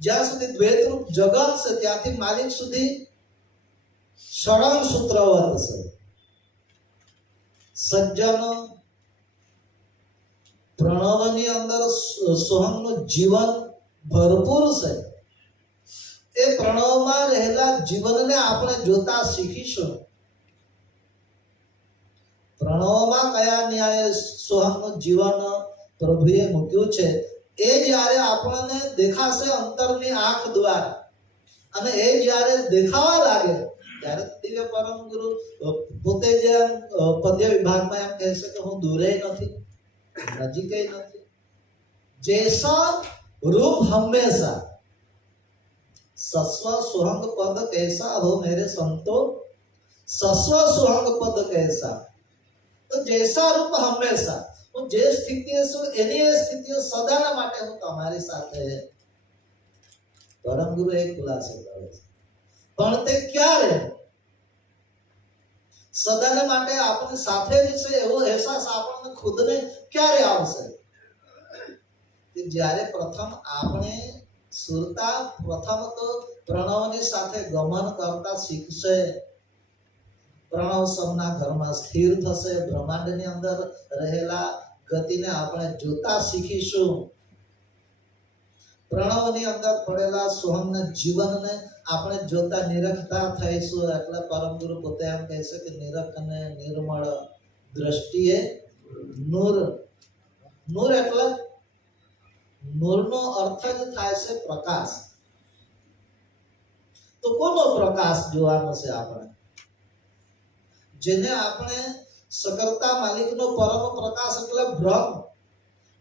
જ્યાં સુધી દ્વૈતરૂપ જગત છે ત્યાંથી માલિક સુધી સળંગ સૂત્રવત છે. સજ્જન પ્રણવની અંદર સોહમનું જીવન ભરપૂર છે. એ પ્રણવમાં રહેલા જીવનને આપણે જોતા શીખીશું. પ્રણવમાં કયા ન્યાયે સોહમનું જીવન પ્રભુએ મૂક્યું છે એ જ્યારે આપણને દેખાશે અંતરની આંખ દ્વારા અને એ જ્યારે દેખાવા લાગે ત્યારે દિવ્ય પરમ ગુરુ પોતે જે પદ્ય વિભાગમાં એમ કહે છે કે હું દૂરે નથી, નજીકે નથી. જૈસા રૂપ હંમેશા સસ્વ સુહંગ પદ કૈસા હો મેરે સંતો, સસ્વ સુહંગ પદ કૈસા. તો જૈસા રૂપ હંમેશા, હું જે સ્થિતિએ છું એની એ સ્થિતિઓ સદાના માટે હું તમારી સાથે. પરમ ગુરુ એક ખુલાસો કરે છે પણ તે ક્યારે સદાને માટે આપણી સાથે જ છે એવો અહેસાસ આપણને ખુદને ક્યારે આવશે કે જ્યારે પ્રથમ આપણે સુરતા પ્રથમ તો પ્રણવની સાથે ગમન કરતા શીખશે. પ્રણવ સૌના ઘરમાં સ્થિર થશે. બ્રહ્માંડની અંદર રહેલા ગતિને આપણે જોતા શીખીશું. પ્રણવની અંદર પડેલા સોહમના જીવનને આપણે જોતા નિરખતા થઈશું. એટલે પરમ ગુરુ પોતે એમ કહે છે કે નિરખ અને નિર્મળ દ્રષ્ટિએ નૂર. નૂર એટલે નૂરનો અર્થ જ થાય છે પ્રકાશ. તો કોનો પ્રકાશ જોવાનો છે આપણે? જેને આપણે સકર્તા માલિકનો પરમ પ્રકાશ એટલે બ્રહ્મ.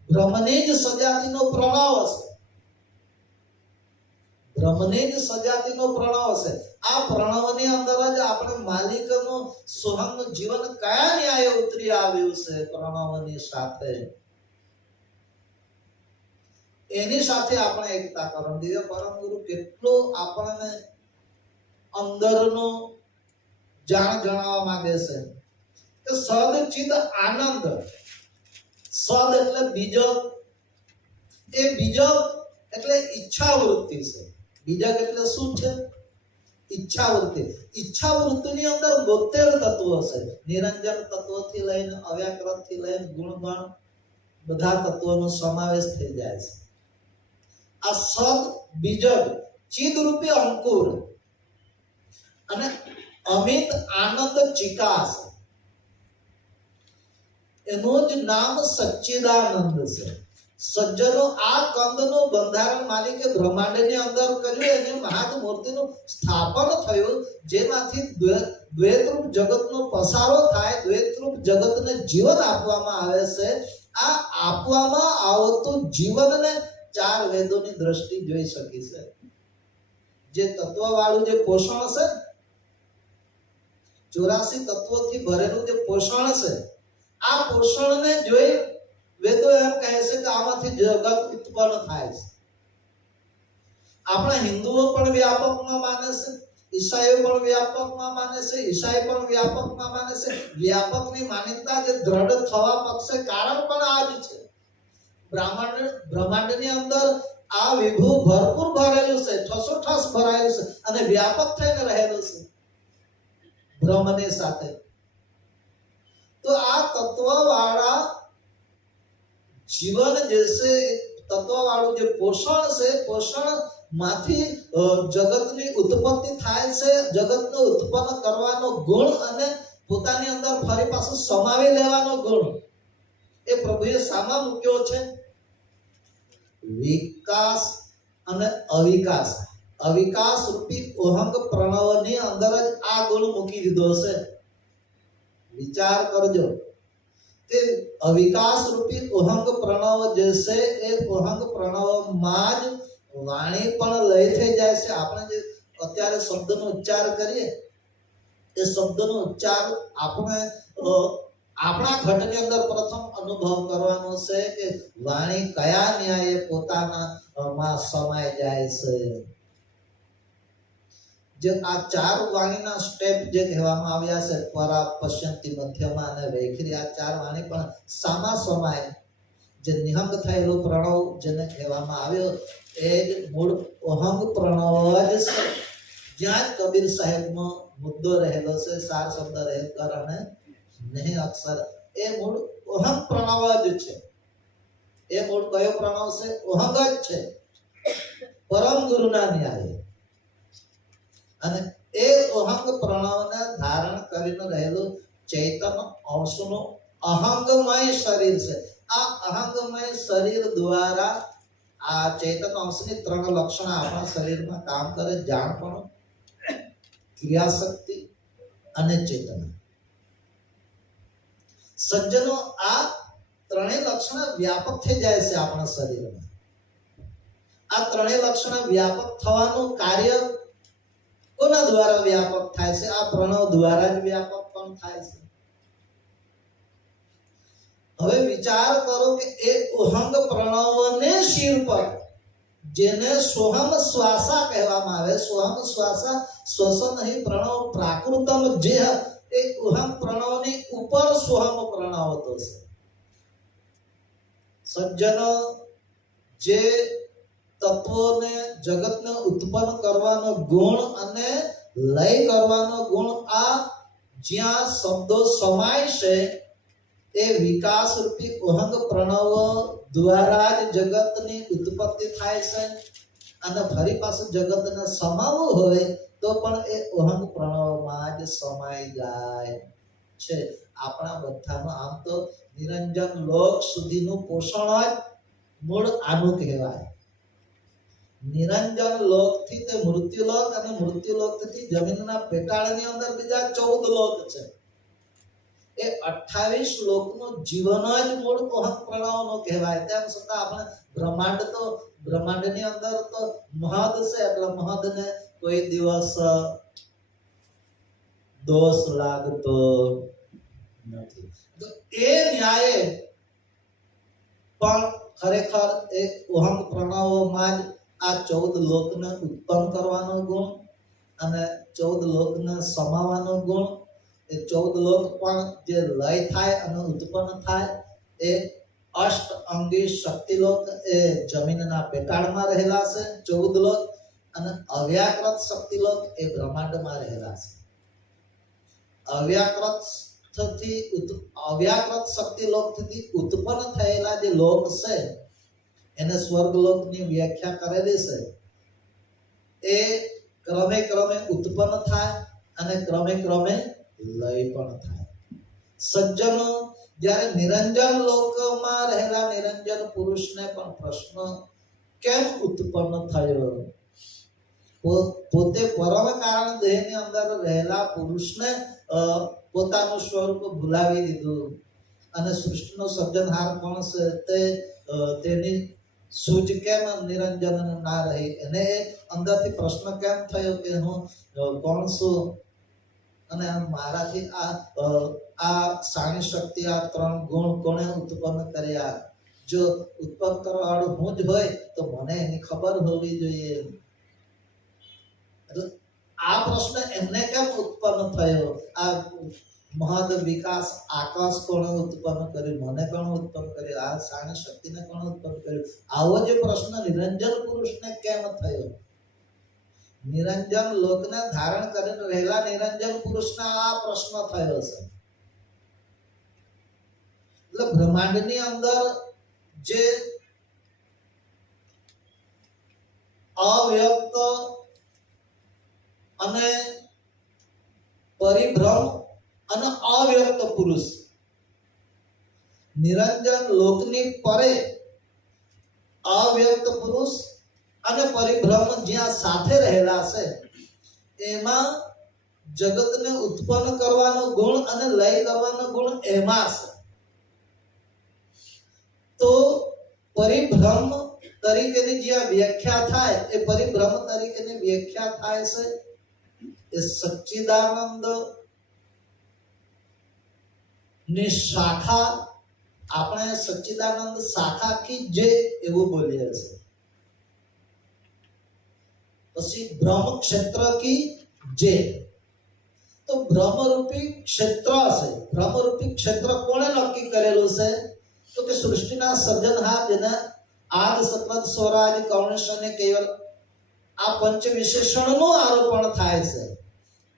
બ્રહ્મની જ સજાતિનો પ્રણવ છે. બ્રહ્મની જ સજાતિનો પ્રણવ છે. આ પ્રણવની અંદર જ આપણે માલિકનું સોહમનું જીવન કયા ન્યાય ઉતરી આવ્યું છે પ્રણવની સાથે એની સાથે આપણે એકતા કરો. દિવ્ય પરમ ગુરુ કેટલો આપણને અંદરનો જાણ જણાવવા માંગે છે કે સદ ચિદ આનંદ. સદ એટલે બીજો, એ બીજો એટલે ઈચ્છા વૃત્તિ છે. બીજક એટલે શું છે? ઈચ્છા વૃત્તિ. ઈચ્છા વૃત્તિની અંદર 72 તત્વો છે. નિરંજન તત્વથી લઈને અવ્યાકૃત થી લઈને ગુણગણ બધા તત્વોનો સમાવેશ થઈ જાય છે. આ સદ બીજક ચિદ રૂપી અંકુર અને અમિત આનંદ ચિકાસ, એનું જ નામ સચ્ચિદાનંદ છે. સજ્જનો આ કંદનું બંધારણ માલિકે બ્રહ્માંડની અંદર કર્યું. એની મહાન મૂર્તિનું સ્થાપન થયું જેમાંથી દ્વૈતરૂપ જગતનો પસારો થાય, દ્વૈતરૂપ જગતને જીવન આપવામાં આવે છે. આ આપવામાં આવતું જીવનને 4 વેદોની દ્રષ્ટિ જોઈ શકી છે. જે તત્વવાળું જે પોષણ છે, 84 તત્વોથી ભરેલું જે પોષણ છે, આ પોષણને જોઈ વેદો એમ કહે છે કે આમાંથી જગત ઉત્પન્ન થાય છે. આપણા હિન્દુઓ પણ વ્યાપકમાં માને છે, ઈસાઈઓ પણ વ્યાપકમાં માને છે, ઈસાઈ પણ વ્યાપકમાં માને છે. વ્યાપકની માન્યતા જે દ્રઢ થવા પક્ષે કારણ પણ આ જ છે. બ્રહ્માંડની અંદર આ વિભુ ભરપૂર ભરેલું છે, ઠસોઠસ ભરાયેલું છે અને વ્યાપક થઈને રહેલું છે બ્રહ્મની સાથે. તો આ તત્વવાળા જીવન જે છે, તત્વવાળું જે પોષણ છે, પોષણ માંથી જગતની ઉત્પત્તિ થાય છે, જગતને ઉત્પન્ન કરવાનો ગુણ અને પોતાની અંદર ફરી પાછું સમાવી લેવાનો ગુણ એ પ્રભુએ સામા મૂક્યો છે? વિકાસ અને અવિકાસ. અવિકાસ રૂપી ઓહંગ પ્રણવની અંદર જ આ ગુણ મૂકી દીધો છે. વિચાર કરજો કે અવિકાસ રૂપી ઓહંગ પ્રણવ જે છે એ ઓહંગ પ્રણવમાં જ વાણી પણ લય થઈ જાય છે. આપણે જે અત્યારે શબ્દનો ઉચ્ચાર કરીએ એ શબ્દનો ઉચ્ચાર આપણે આપણા ઘટની અંદર પ્રથમ અનુભવ કરવાનો છે કે વાણી કયા ન્યાયે પોતાના માં સમાઈ જાય છે. જે આ ચાર વાણીના સ્ટેપ જે કહેવામાં આવ્યા છે, પરા, પશ્યંતિ, મધ્યમાં અને વૈખરી, આ ચાર વાણી પણ સામા સમાય જે નિહંગ થયેલો પ્રણવ જેને કહેવામાં આવ્યો એ જ મૂળ ઓહંગ પ્રણવ જ છે. જ્યાં કબીર સાહેબનો મુદ્દો રહેલો છે, સાર શબ્દ રહેલ કારણે નહીં અક્ષર, એ મૂળ ઓહંગ પ્રણવ જ છે. એ મૂળ કયો પ્રણવ છે? ઓહંગ જ છે, પરમ ગુરુના ન્યાય. અને એ ઓહંગ પ્રણવને ધારણ કરીને રહેલું ચૈતન્ય અંશનું અહંગમય શરીર છે. આ અહંગમય શરીર દ્વારા આ ચૈતન્ય અંશની ત્રણ લક્ષણ આપણા શરીરમાં કામ કરે: જાણપણું, ક્રિયાશક્તિ અને ચેતના. સજ્જનો, આ ત્રણેય લક્ષણ વ્યાપક થઈ જાય છે આપણા શરીરમાં. આ ત્રણેય લક્ષણ વ્યાપક થવાનું કાર્ય કોના દ્વારા વ્યાપક થાય છે? આ પ્રણવ દ્વારા જ વ્યાપક પણ થાય છે. હવે વિચાર કરો કે એ ઓહંગ પ્રણવને શિર પર, જેને સોહમ શ્વાસા કહેવામાં આવે, સોહમ શ્વાસા શ્વસન નહીં પ્રણવ પ્રાકૃતમ, જે એ ઓહંગ પ્રણવની ઉપર સોહમ પ્રણવ હતો છે. સજ્જનો, જે તત્વોને જગતને ઉત્પન્ન કરવાનો ગુણ અને લય કરવાનો ગુણ, આ જ્યાં શબ્દો સમાય છે એ વિકાસ રૂપી ઓહંગ પ્રણવ દ્વારા જ જગતની ઉત્પત્તિ થાય છે. અને ફરી પાછું જગતને સમાવવું હોય તો પણ એ ઓહંગ પ્રણવમાં જ સમાઈ જાય છે. આપણા બધાનું આમ તો નિરંજન લોક સુધીનું પોષણ જ મૂળ આનું કહેવાય. નિરંજન લોકથી તે મૃત્યુલોક, અને મૃત્યુલોકથી જમીનના પેટાળની અંદર બીજા 14 લોક છે. એ 28 લોકનું જીવન જ મૂળ ઓહંગ પ્રણવનો કહેવાય. તેમ છતાં આપણે બ્રહ્માંડની અંદર તો મહદ છે, એટલે મહદને કોઈ દિવસ દોષ લાગતો નથી. તો એ ન્યાયે પણ ખરેખર એ ઓહંગ પ્રણવમાં જ આ 14 લોકને ઉત્પન્ન કરવાનો ગુણ અને 14 લોકને સમાવવાનો ગુણ, એ 14 લોક પણ જે લય થાય અને ઉત્પન્ન થાય એ અષ્ટ અંગી શક્તિલોક એ જમીનના પેટાળમાં રહેલા છે 14 લોક, અને અવ્યાકૃત શક્તિલોક એ બ્રહ્માંડમાં રહેલા છે. અવ્યાકૃત શક્તિલોકથી ઉત્પન્ન થયેલા જે લોક છે એને સ્વર્ગલોકની વ્યાખ્યા કરેલી છે. એ ક્રમે ક્રમે ઉત્પન્ન થાય અને ક્રમે ક્રમે લય પણ થાય. સજ્જનો, જ્યારે નિરંજન લોકમાં રહેલા નિરંજન પુરુષને પણ પ્રશ્ન કેમ ઉત્પન્ન થયો? પોતે પરમ કારણ દેહની અંદર રહેલા પુરુષને પોતાનું સ્વરૂપ ભૂલાવી દીધું, અને સૃષ્ટિનો સર્જનહાર કોણ છે તેની સૂઝ કેમ નિરંજન ના રહી? એને અંદરથી પ્રશ્ન કેમ થયો કે હું કોણ છું અને મારાથી આ સાણી શક્તિ, આ 3 ગુણ કોણે ઉત્પન્ન કર્યા? જો ઉત્પન્ન કરવા વાળું હું જ હોય તો મને એની ખબર હોવી જોઈએ. આ પ્રશ્ન એમને કેમ ઉત્પન્ન થયો? આ મહદ વિકાસ આકાશ કોણે ઉત્પન્ન કર્યું? મને કોણ ઉત્પન્ન કર્યું? આ સાણી શક્તિને કોણ ઉત્પન્ન કર્યું? આવો જે પ્રશ્ન નિરંજન પુરુષને કેમ થયો? નિરંજન લોકને ધારણ કરીને રહેલા નિરંજન પુરુષને આ પ્રશ્ન થયો છે. એટલે બ્રહ્માંડની અંદર જે અવ્યક્ત અને પરિભ્રમ અને અવ્યક્ત પુરુષ, નિરંજન લોકની પરે અવ્યક્ત પુરુષ અને પરિભ્રમ જ્યાં સાથે રહેલા છે એમાં જગતને ઉત્પન્ન કરવાનો ગુણ અને લય કરવાનો ગુણ એમાં છે. તો પરિભ્રમ તરીકેની જ્યાં વ્યાખ્યા થાય એ પરિભ્રમ તરીકેની વ્યાખ્યા થાય છે એ સચ્ચિદાનંદ ની શાખા. આપણે સચ્ચિદાનંદ શાખા કી જે એવું બોલીએ છીએ. પછી બ્રહ્મ ક્ષેત્ર કી જે. તો બ્રહ્મરૂપી ક્ષેત્ર છે. બ્રહ્મરૂપી ક્ષેત્ર કોણે નક્કી કરેલું છે? તો કે સૃષ્ટિના સર્જનહાર જેને આદ સતત સ્વરાજ કૌણેશ અને કેવલ આ પંચ વિશેષણનું આરોપણ થાય છે.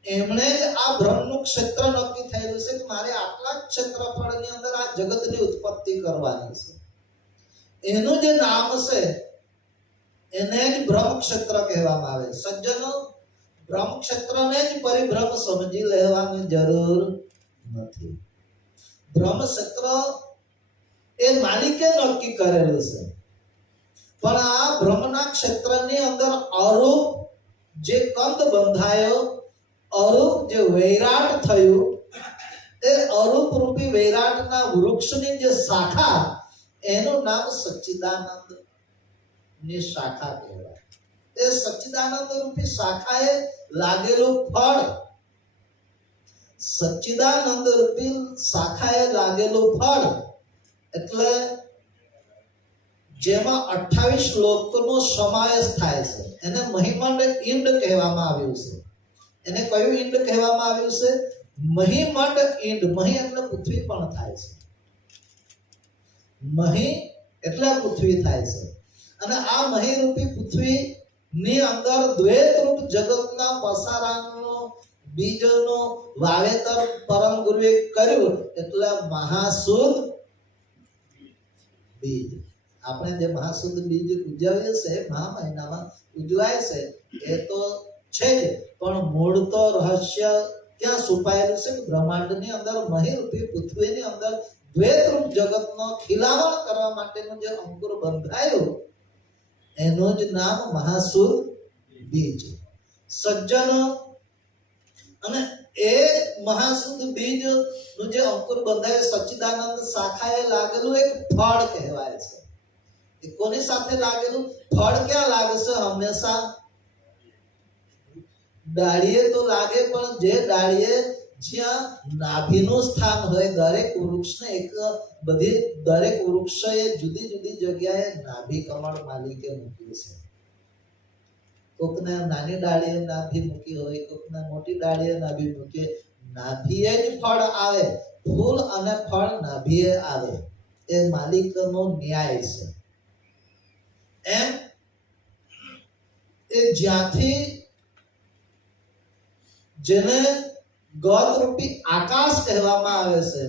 એમણે જ આ બ્રહ્મનું ક્ષેત્ર નક્કી થયેલું છે કે મારે આટલા જ ક્ષેત્રફળની અંદર આ જગતની ઉત્પત્તિ કરવાની છે. એનું જે નામ છે એને જ બ્રહ્મ ક્ષેત્ર કહેવામાં આવે. સજ્જનો, બ્રહ્મ ક્ષેત્રને જ પરિભ્રમ સમજી લેવાની જરૂર નથી. બ્રહ્મ ક્ષેત્ર એ માલિકે નક્કી કરેલું છે, પણ આ બ્રહ્મના ક્ષેત્રની અંદર અરૂપ જે કંદ બંધાયો, અરૂપ જે વૈરાટ થયું, એ અરૂપ રૂપી વૈરાટના વૃક્ષની જે શાખા એનું નામ સચ્ચિદાનંદ ની શાખા કહેવાય. એ સચ્ચિદાનંદ રૂપી શાખાએ લાગેલું ફળ, સચ્ચિદાનંદ રૂપી શાખાએ લાગેલું ફળ એટલે જેમાં 28 લોકનો સમાવેશ થાય છે એને મહિમંડ ઈંડ કહેવામાં આવ્યું છે. એને કયું ઈંડ કહેવામાં આવ્યું છે? મહિમંડ ઈંડ. મહી એટલે પૃથ્વી પણ થાય છે. મહી એટલે પૃથ્વી થાય છે. અને આ મહીરૂપી પૃથ્વી ની અંદર દ્વૈત રૂપ જગતના પસારાનો બીજનો વાવેતર પરમ ગુરુએ કર્યું એટલે મહાસુદ બીજ. આપણે જે મહાસુદ બીજ ઉજવીએ છીએ, મહા મહિનામાં ઉજવાય છે, એ તો છે જ, પણ મૂળ તો રહસ્ય ક્યાં છુપાયેલું છે? બ્રહ્માંડની અંદર મહીરૂપી પૃથ્વીની અંદર દ્વૈતરૂપ જગતનો ખિલાવણ કરવા માટેનું જે અંકુર બંધાયું એનું જ નામ મહાસુદ બીજ. સજ્જનો, અને એ મહાસુદ બીજ નું જે અંકુર બંધાયું સચ્ચિદાનંદ શાખાએ લાગેલું એક ફળ કહેવાય છે. એ કોની સાથે લાગેલું? ફળ ક્યાં લાગે છે? હંમેશા ડાળીએ તો લાગે, પણ જે ડાળીએ જ્યાં નાભીનું સ્થાન હોય, દરેક વૃક્ષને એક બધી દરેક વૃક્ષે જુદી જુદી જગ્યાએ નાભી કમળ માલિકે મૂક્યું છે. કોકને નાની ડાળીએ નાભી મૂકી હોય, કોકને મોટી ડાળીએ નાભી મૂકી. નાભીએ જ ફળ આવે, ફૂલ અને ફળ નાભીએ આવે. એ માલિકનો ન્યાય છે. એમ એ જ્યાંથી જેને ગતરૂપી આકાશ કહેવામાં આવે છે,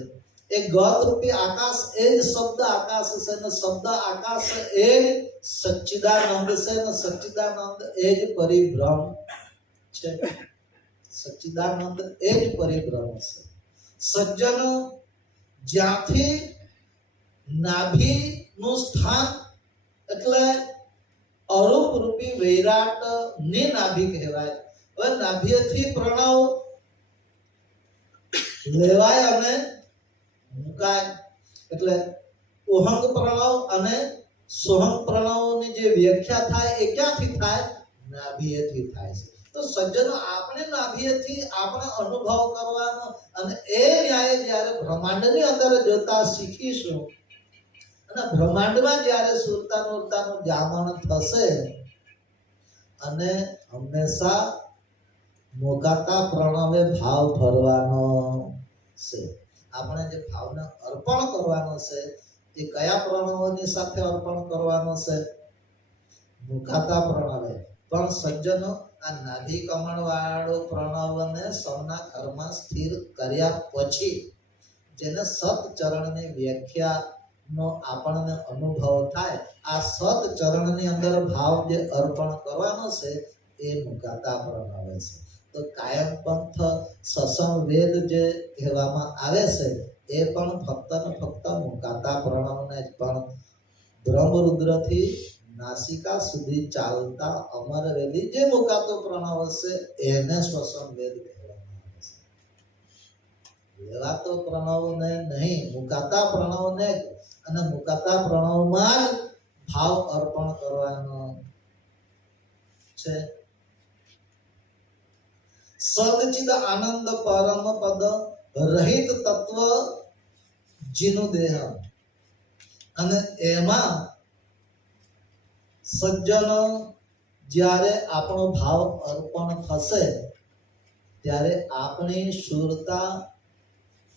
એ ગતરૂપી આકાશ એ જ શબ્દ આકાશ છે, ને શબ્દ આકાશ એ જ સચ્ચિદાનંદ છે, ને સચ્ચિદાનંદ એ જ પરિભ્રમ છે. સચ્ચિદાનંદ એ જ પરિભ્રમ છે. સજ્જનો, જ્યાંથી નાભી નું સ્થાન એટલે અરૂપ રૂપી વૈરાટ ની નાભી કહેવાય. હવે નાભીથી પ્રણવ લેવાય અને મુકાય. એટલે ઓહંગ પ્રણવ અને સોહંગ પ્રણવની જે વ્યાખ્યા થાય એ ક્યાંથી થાય? નાભીએથી થાય છે. તો સજ્જનો, આપણે નાભીએથી આપણે અનુભવ કરવાનો, અને એ ન્યાય જ્યારે બ્રહ્માંડની અંદર જોતા શીખીશું અને બ્રહ્માંડમાં જ્યારે સુરતાનું જામણ થશે અને હંમેશા મોકાતા પ્રણવે ભાવ ભરવાનો છે. આપણે જે ભાવને અર્પણ કરવાનો છે એ કયા પ્રણવોની સાથે અર્પણ કરવાનો છે? મુખાતા પ્રણવે. પણ સજ્જનો, આ નાભી કમળ વાળો પ્રણવને સૌના ઘરમાં સ્થિર કર્યા પછી જેને સત ચરણની વ્યાખ્યા નો આપણને અનુભવ થાય. આ સત ચરણની અંદર ભાવ જે અર્પણ કરવાનો છે એ મુકાતા પ્રણવ છે. તો કાયમ પંથ સસંગ વેદ જે કહેવામાં આવે છે એ પણ ફક્ત ને ફક્ત મુકાતા પ્રણવને જ, પણ બ્રહ્મરુદ્રથી નાસિકા સુધી ચાલતા અમરવેદી જે મુકાતો પ્રણવ છે એને શ્વસન વેદ કહેવામાં આવે છે. લેવાતો પ્રણવને નહીં, મુકાતા પ્રણવને, અને મુકાતા પ્રણવમાં જ ભાવ અર્પણ કરવાનો છે. સદચિદ આનંદ પરમ પદ રહિત તત્વ જીનું દેહ, અને એમાં સજ્જનો જ્યારે આપણો ભાવ અર્પણ થશે ત્યારે આપણી શુરતા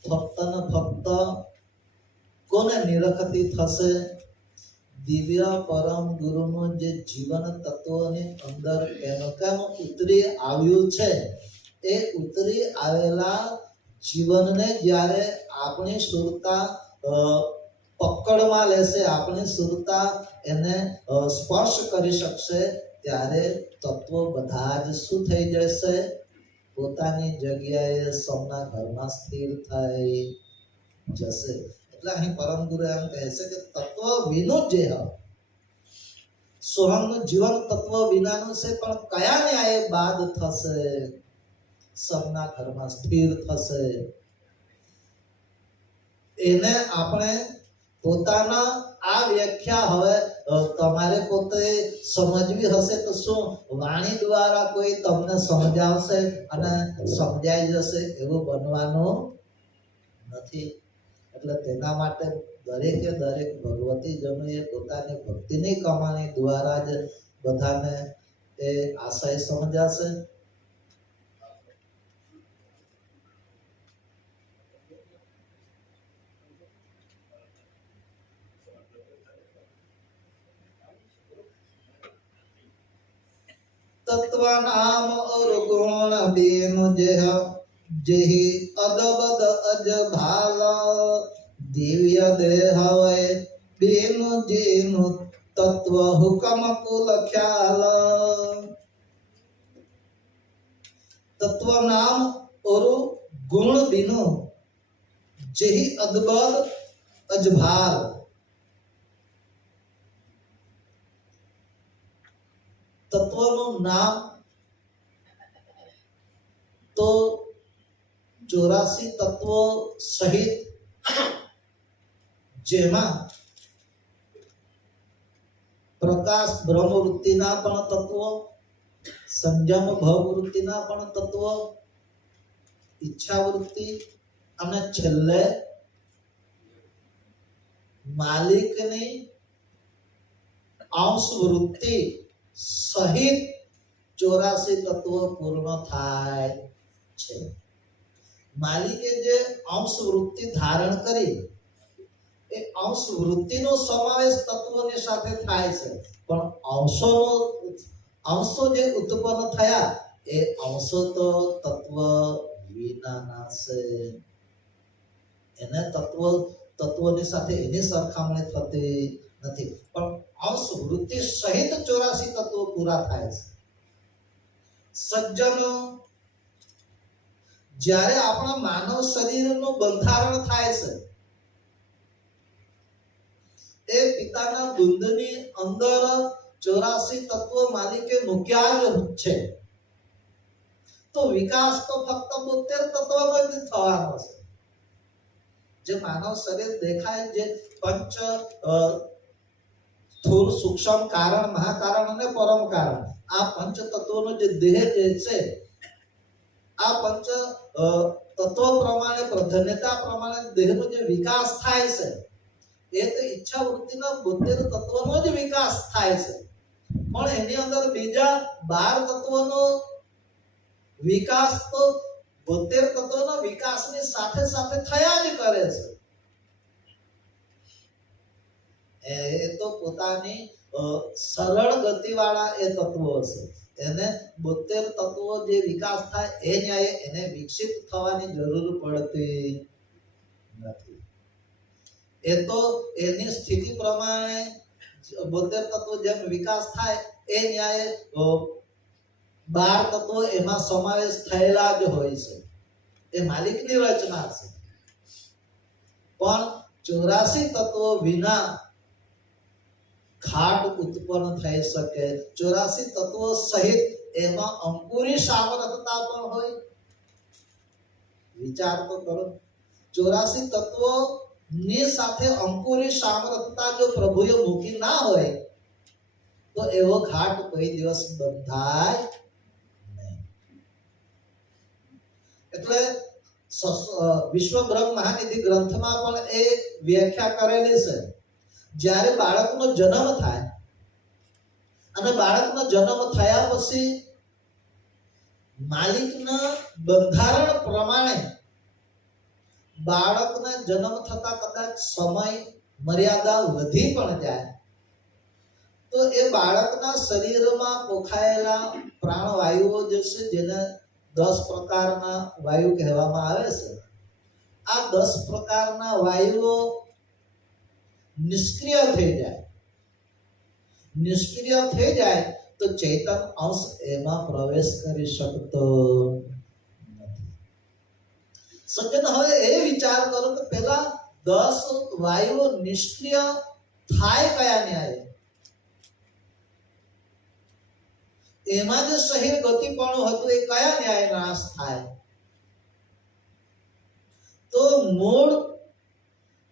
ફક્ત ને ફક્ત કોને નિરખતી થશે? દિવ્ય પરમ ગુરુનું જે જીવન તત્વની અંદર કેમ ઉતરી આવ્યું છે એ ઉતરી આવેલા જીવનને જ્યારે આપણી સુરતા પકડમાં લેશે, આપણી સુરતા એને સ્પર્શ કરી શકશે, ત્યારે તત્વો બધા જ શું થઈ જશે? પોતાની જગ્યાએ સૌના ઘરમાં સ્થિર થઈ જશે. એટલે અહીં પરમ ગુરુ એમ કહે છે કે તત્વ વિનું જે સોહમનું જીવન તત્વ વિનાનું છે, પણ કયા ન્યાય બાદ થશે? સૌના ઘરમાં સ્થિર થશે. એને આપણે પોતાના આ વ્યાખ્યા હવે તમારે પોતે સમજવી હશે તો શું વાણી દ્વારા કોઈ તમને સમજાવશે અને સમજાઈ જશે એવું બનવાનું નથી. એટલે તેના માટે દરેકે દરેક ભગવતી જનોએ પોતાની ભક્તિની કમાણી દ્વારા જ બધાને એ આશય સમજાશે. तत्व नाम और गुण बेन जेह जेहि अदबद अज भाल दिव्य देह वे बेन जेनु तत्व हुकम कुल ख्याल. तत्व नाम और गुण बिनु जेहि अदबद अज भाल. તત્વનું નામ તો 84 તત્વો સહિત જેમાં પ્રકાશ બ્રહ્મવૃત્તિના પણ તત્વો, સંયમ ભવવૃત્તિના પણ તત્વો, ઈચ્છાવૃત્તિ અને છેલ્લે માલિકની અંશ વૃત્તિ સહિત 84 તત્વો પૂર્ણ થાય છે. માલિકે જે અંશ વૃત્તિ ધારણ કરી એ અંશ વૃત્તિનો સમાવેશ તત્વોની સાથે થાય છે, પણ અંશો જે ઉત્પન્ન થયા એ અંશો તો તત્વ વિનાના છે. એને તત્વોની સાથે એની સરખામણી થતી નથી, પણ અંશ વૃત્તિ સહિત 84 તત્વો પૂરા થાય છે. સજ્જનો જ્યારે આપણા માનવ શરીરનું બંધારણ થાય છે એ પિતાના દુંધની અંદર 84 તત્વો માલિકે મૂક્યા જ છે. તો વિકાસ તો ફક્ત 72 તત્વોનો જ થવાનો છે. જે માનવ શરીર દેખાય, જે પંચ સ્થૂળ સૂક્ષ્મ કારણ, મહાકારણ અને પરમ કારણ, આ પંચ તત્વોનો જે દેહ જે છે, આ પંચ તત્વો પ્રમાણે પ્રધાન્યતા પ્રમાણે દેહનો જે વિકાસ થાય છે એ તો ઈચ્છા વૃત્તિના 72 તત્વોનો જ વિકાસ થાય છે. પણ એની અંદર બીજા 12 તત્વોનો વિકાસ તો 72 તત્વોના વિકાસની સાથે સાથે થયા જ કરે છે. એ તો પોતાની સરળ ગતિવાળા એ તત્વો છે. એને 72 તત્વો જે વિકાસ થાય એ ન્યાય એને વિકસિત થવાની જરૂર પડતી નથી. એ તો એની સ્થિતિ પ્રમાણે 72 તત્વો જેમ વિકાસ થાય એ ન્યાય 12 તત્વો એમાં સમાવેશ થયેલા જ હોય છે, એ માલિકની રચના છે. પણ 84 તત્વો વિના ઘાટ ઉત્પન્ન થઈ શકે. 84 તત્વો સહિત એમાં અંકુરી સામર્થ્યતા પણ હોય. વિચાર તો કરો, 84 તત્વો ની સાથે અંકુરી સામર્થ્યતા જો પ્રભુએ મૂકી ના હોય તો એવો ઘાટ કોઈ દિવસ બંધાય નહીં. એટલે વિશ્વ બ્રહ્મ મહાનિધિ ગ્રંથમાં પણ એ વ્યાખ્યા કરેલી છે. જ્યારે બાળકનો જન્મ થાય અને બાળકનો જન્મ થયા પછી માલિકના બંધારણ પ્રમાણે બાળકને જન્મ થતા કદાચ સમય મર્યાદા વધી પણ જાય તો એ બાળકના શરીરમાં પોખાયેલા પ્રાણવાયુઓ જે છે, જેને 10 પ્રકારના વાયુ કહેવામાં આવે છે, આ 10 પ્રકારના વાયુઓ નિષ્ક્રિય થઈ જાય. નિષ્ક્રિય થઈ જાય તો ચેતન અંશ એમાં પ્રવેશ કરી શકતો નથી. સજ્જન, હવે એ વિચાર કરો કે પેલા 10 વાયુઓ નિષ્ક્રિય થાય કયા ન્યાય? એમાં જે શરીર ગતિપણું હતું એ કયા ન્યાય નાશ થાય? તો મૂળ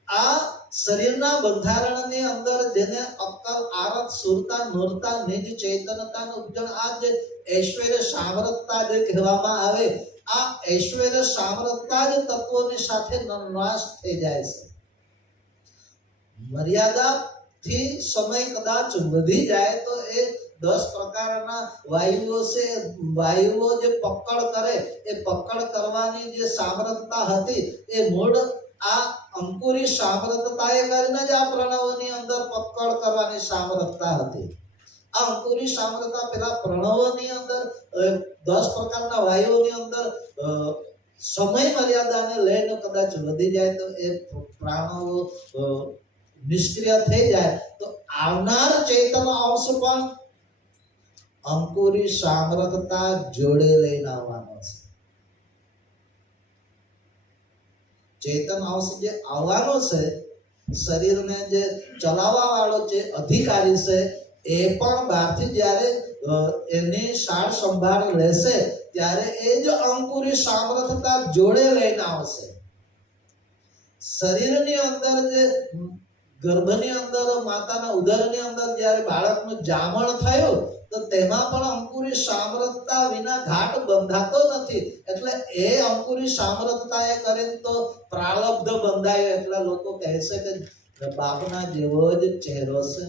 આ શરીરના બંધારણની અંદર જેને અક્કલ, આરત, સુરતા, નૂરતા, નિજ ચૈતન્યતાનું ઉપજન, આ જે ઐશ્વર્ય સામર્થ્યતા જે કહેવામાં આવે, આ ઐશ્વર્ય સામર્થ્યતા જ તત્વોની સાથે નાશ થઈ જાય છે. મર્યાદાથી સમય કદાચ વધી જાય તો એ 10 પ્રકારના વાયુઓ છે, વાયુઓ જે પકડ કરે એ પકડ કરવાની જે સામર્થ્યતા હતી એ મૂળ આ અંકુરી સામર્થ્યતાએ કરીને જ આ પ્રણવોની અંદર પકડ કરવાની સામર્થ્યતા હતી. આ અંકુરી સામર્થ્યતા પેલા પ્રણવોની અંદર 10 પ્રકારના વાયુઓની અંદર સમય મર્યાદાને લઈને કદાચ વધી જાય તો એ પ્રાણો નિષ્ક્રિય થઈ જાય તો આવનાર ચૈતન્ય અંશ પણ અંકુરી સામર્થ્યતા જોડે લઈને આવવાનો છે. ચેતન અંશ જે આવવાનો છે, શરીરને જે ચલાવવા વાળો જે અધિકારી છે, એ પણ બહારથી જ્યારે એની સાર સંભાળ લેશે ત્યારે એ જ અંકુરી સામર્થ્યતા જોડે લઈને આવશે. શરીરની અંદર જે ગર્ભની અંદર માતાના ઉદરની અંદર જ્યારે બાળકનું જામણ થયું તો તેમાં પણ અંકુરી સામર્થ્યતા વિના ઘાટ બંધાતો નથી. એટલે એ અંકુરી સામર્થ્યતાએ કરીને તો પ્રારબ્ધ બંધાયો. એટલે લોકો કહે છે કે બાપના જેવો જ ચહેરો છે.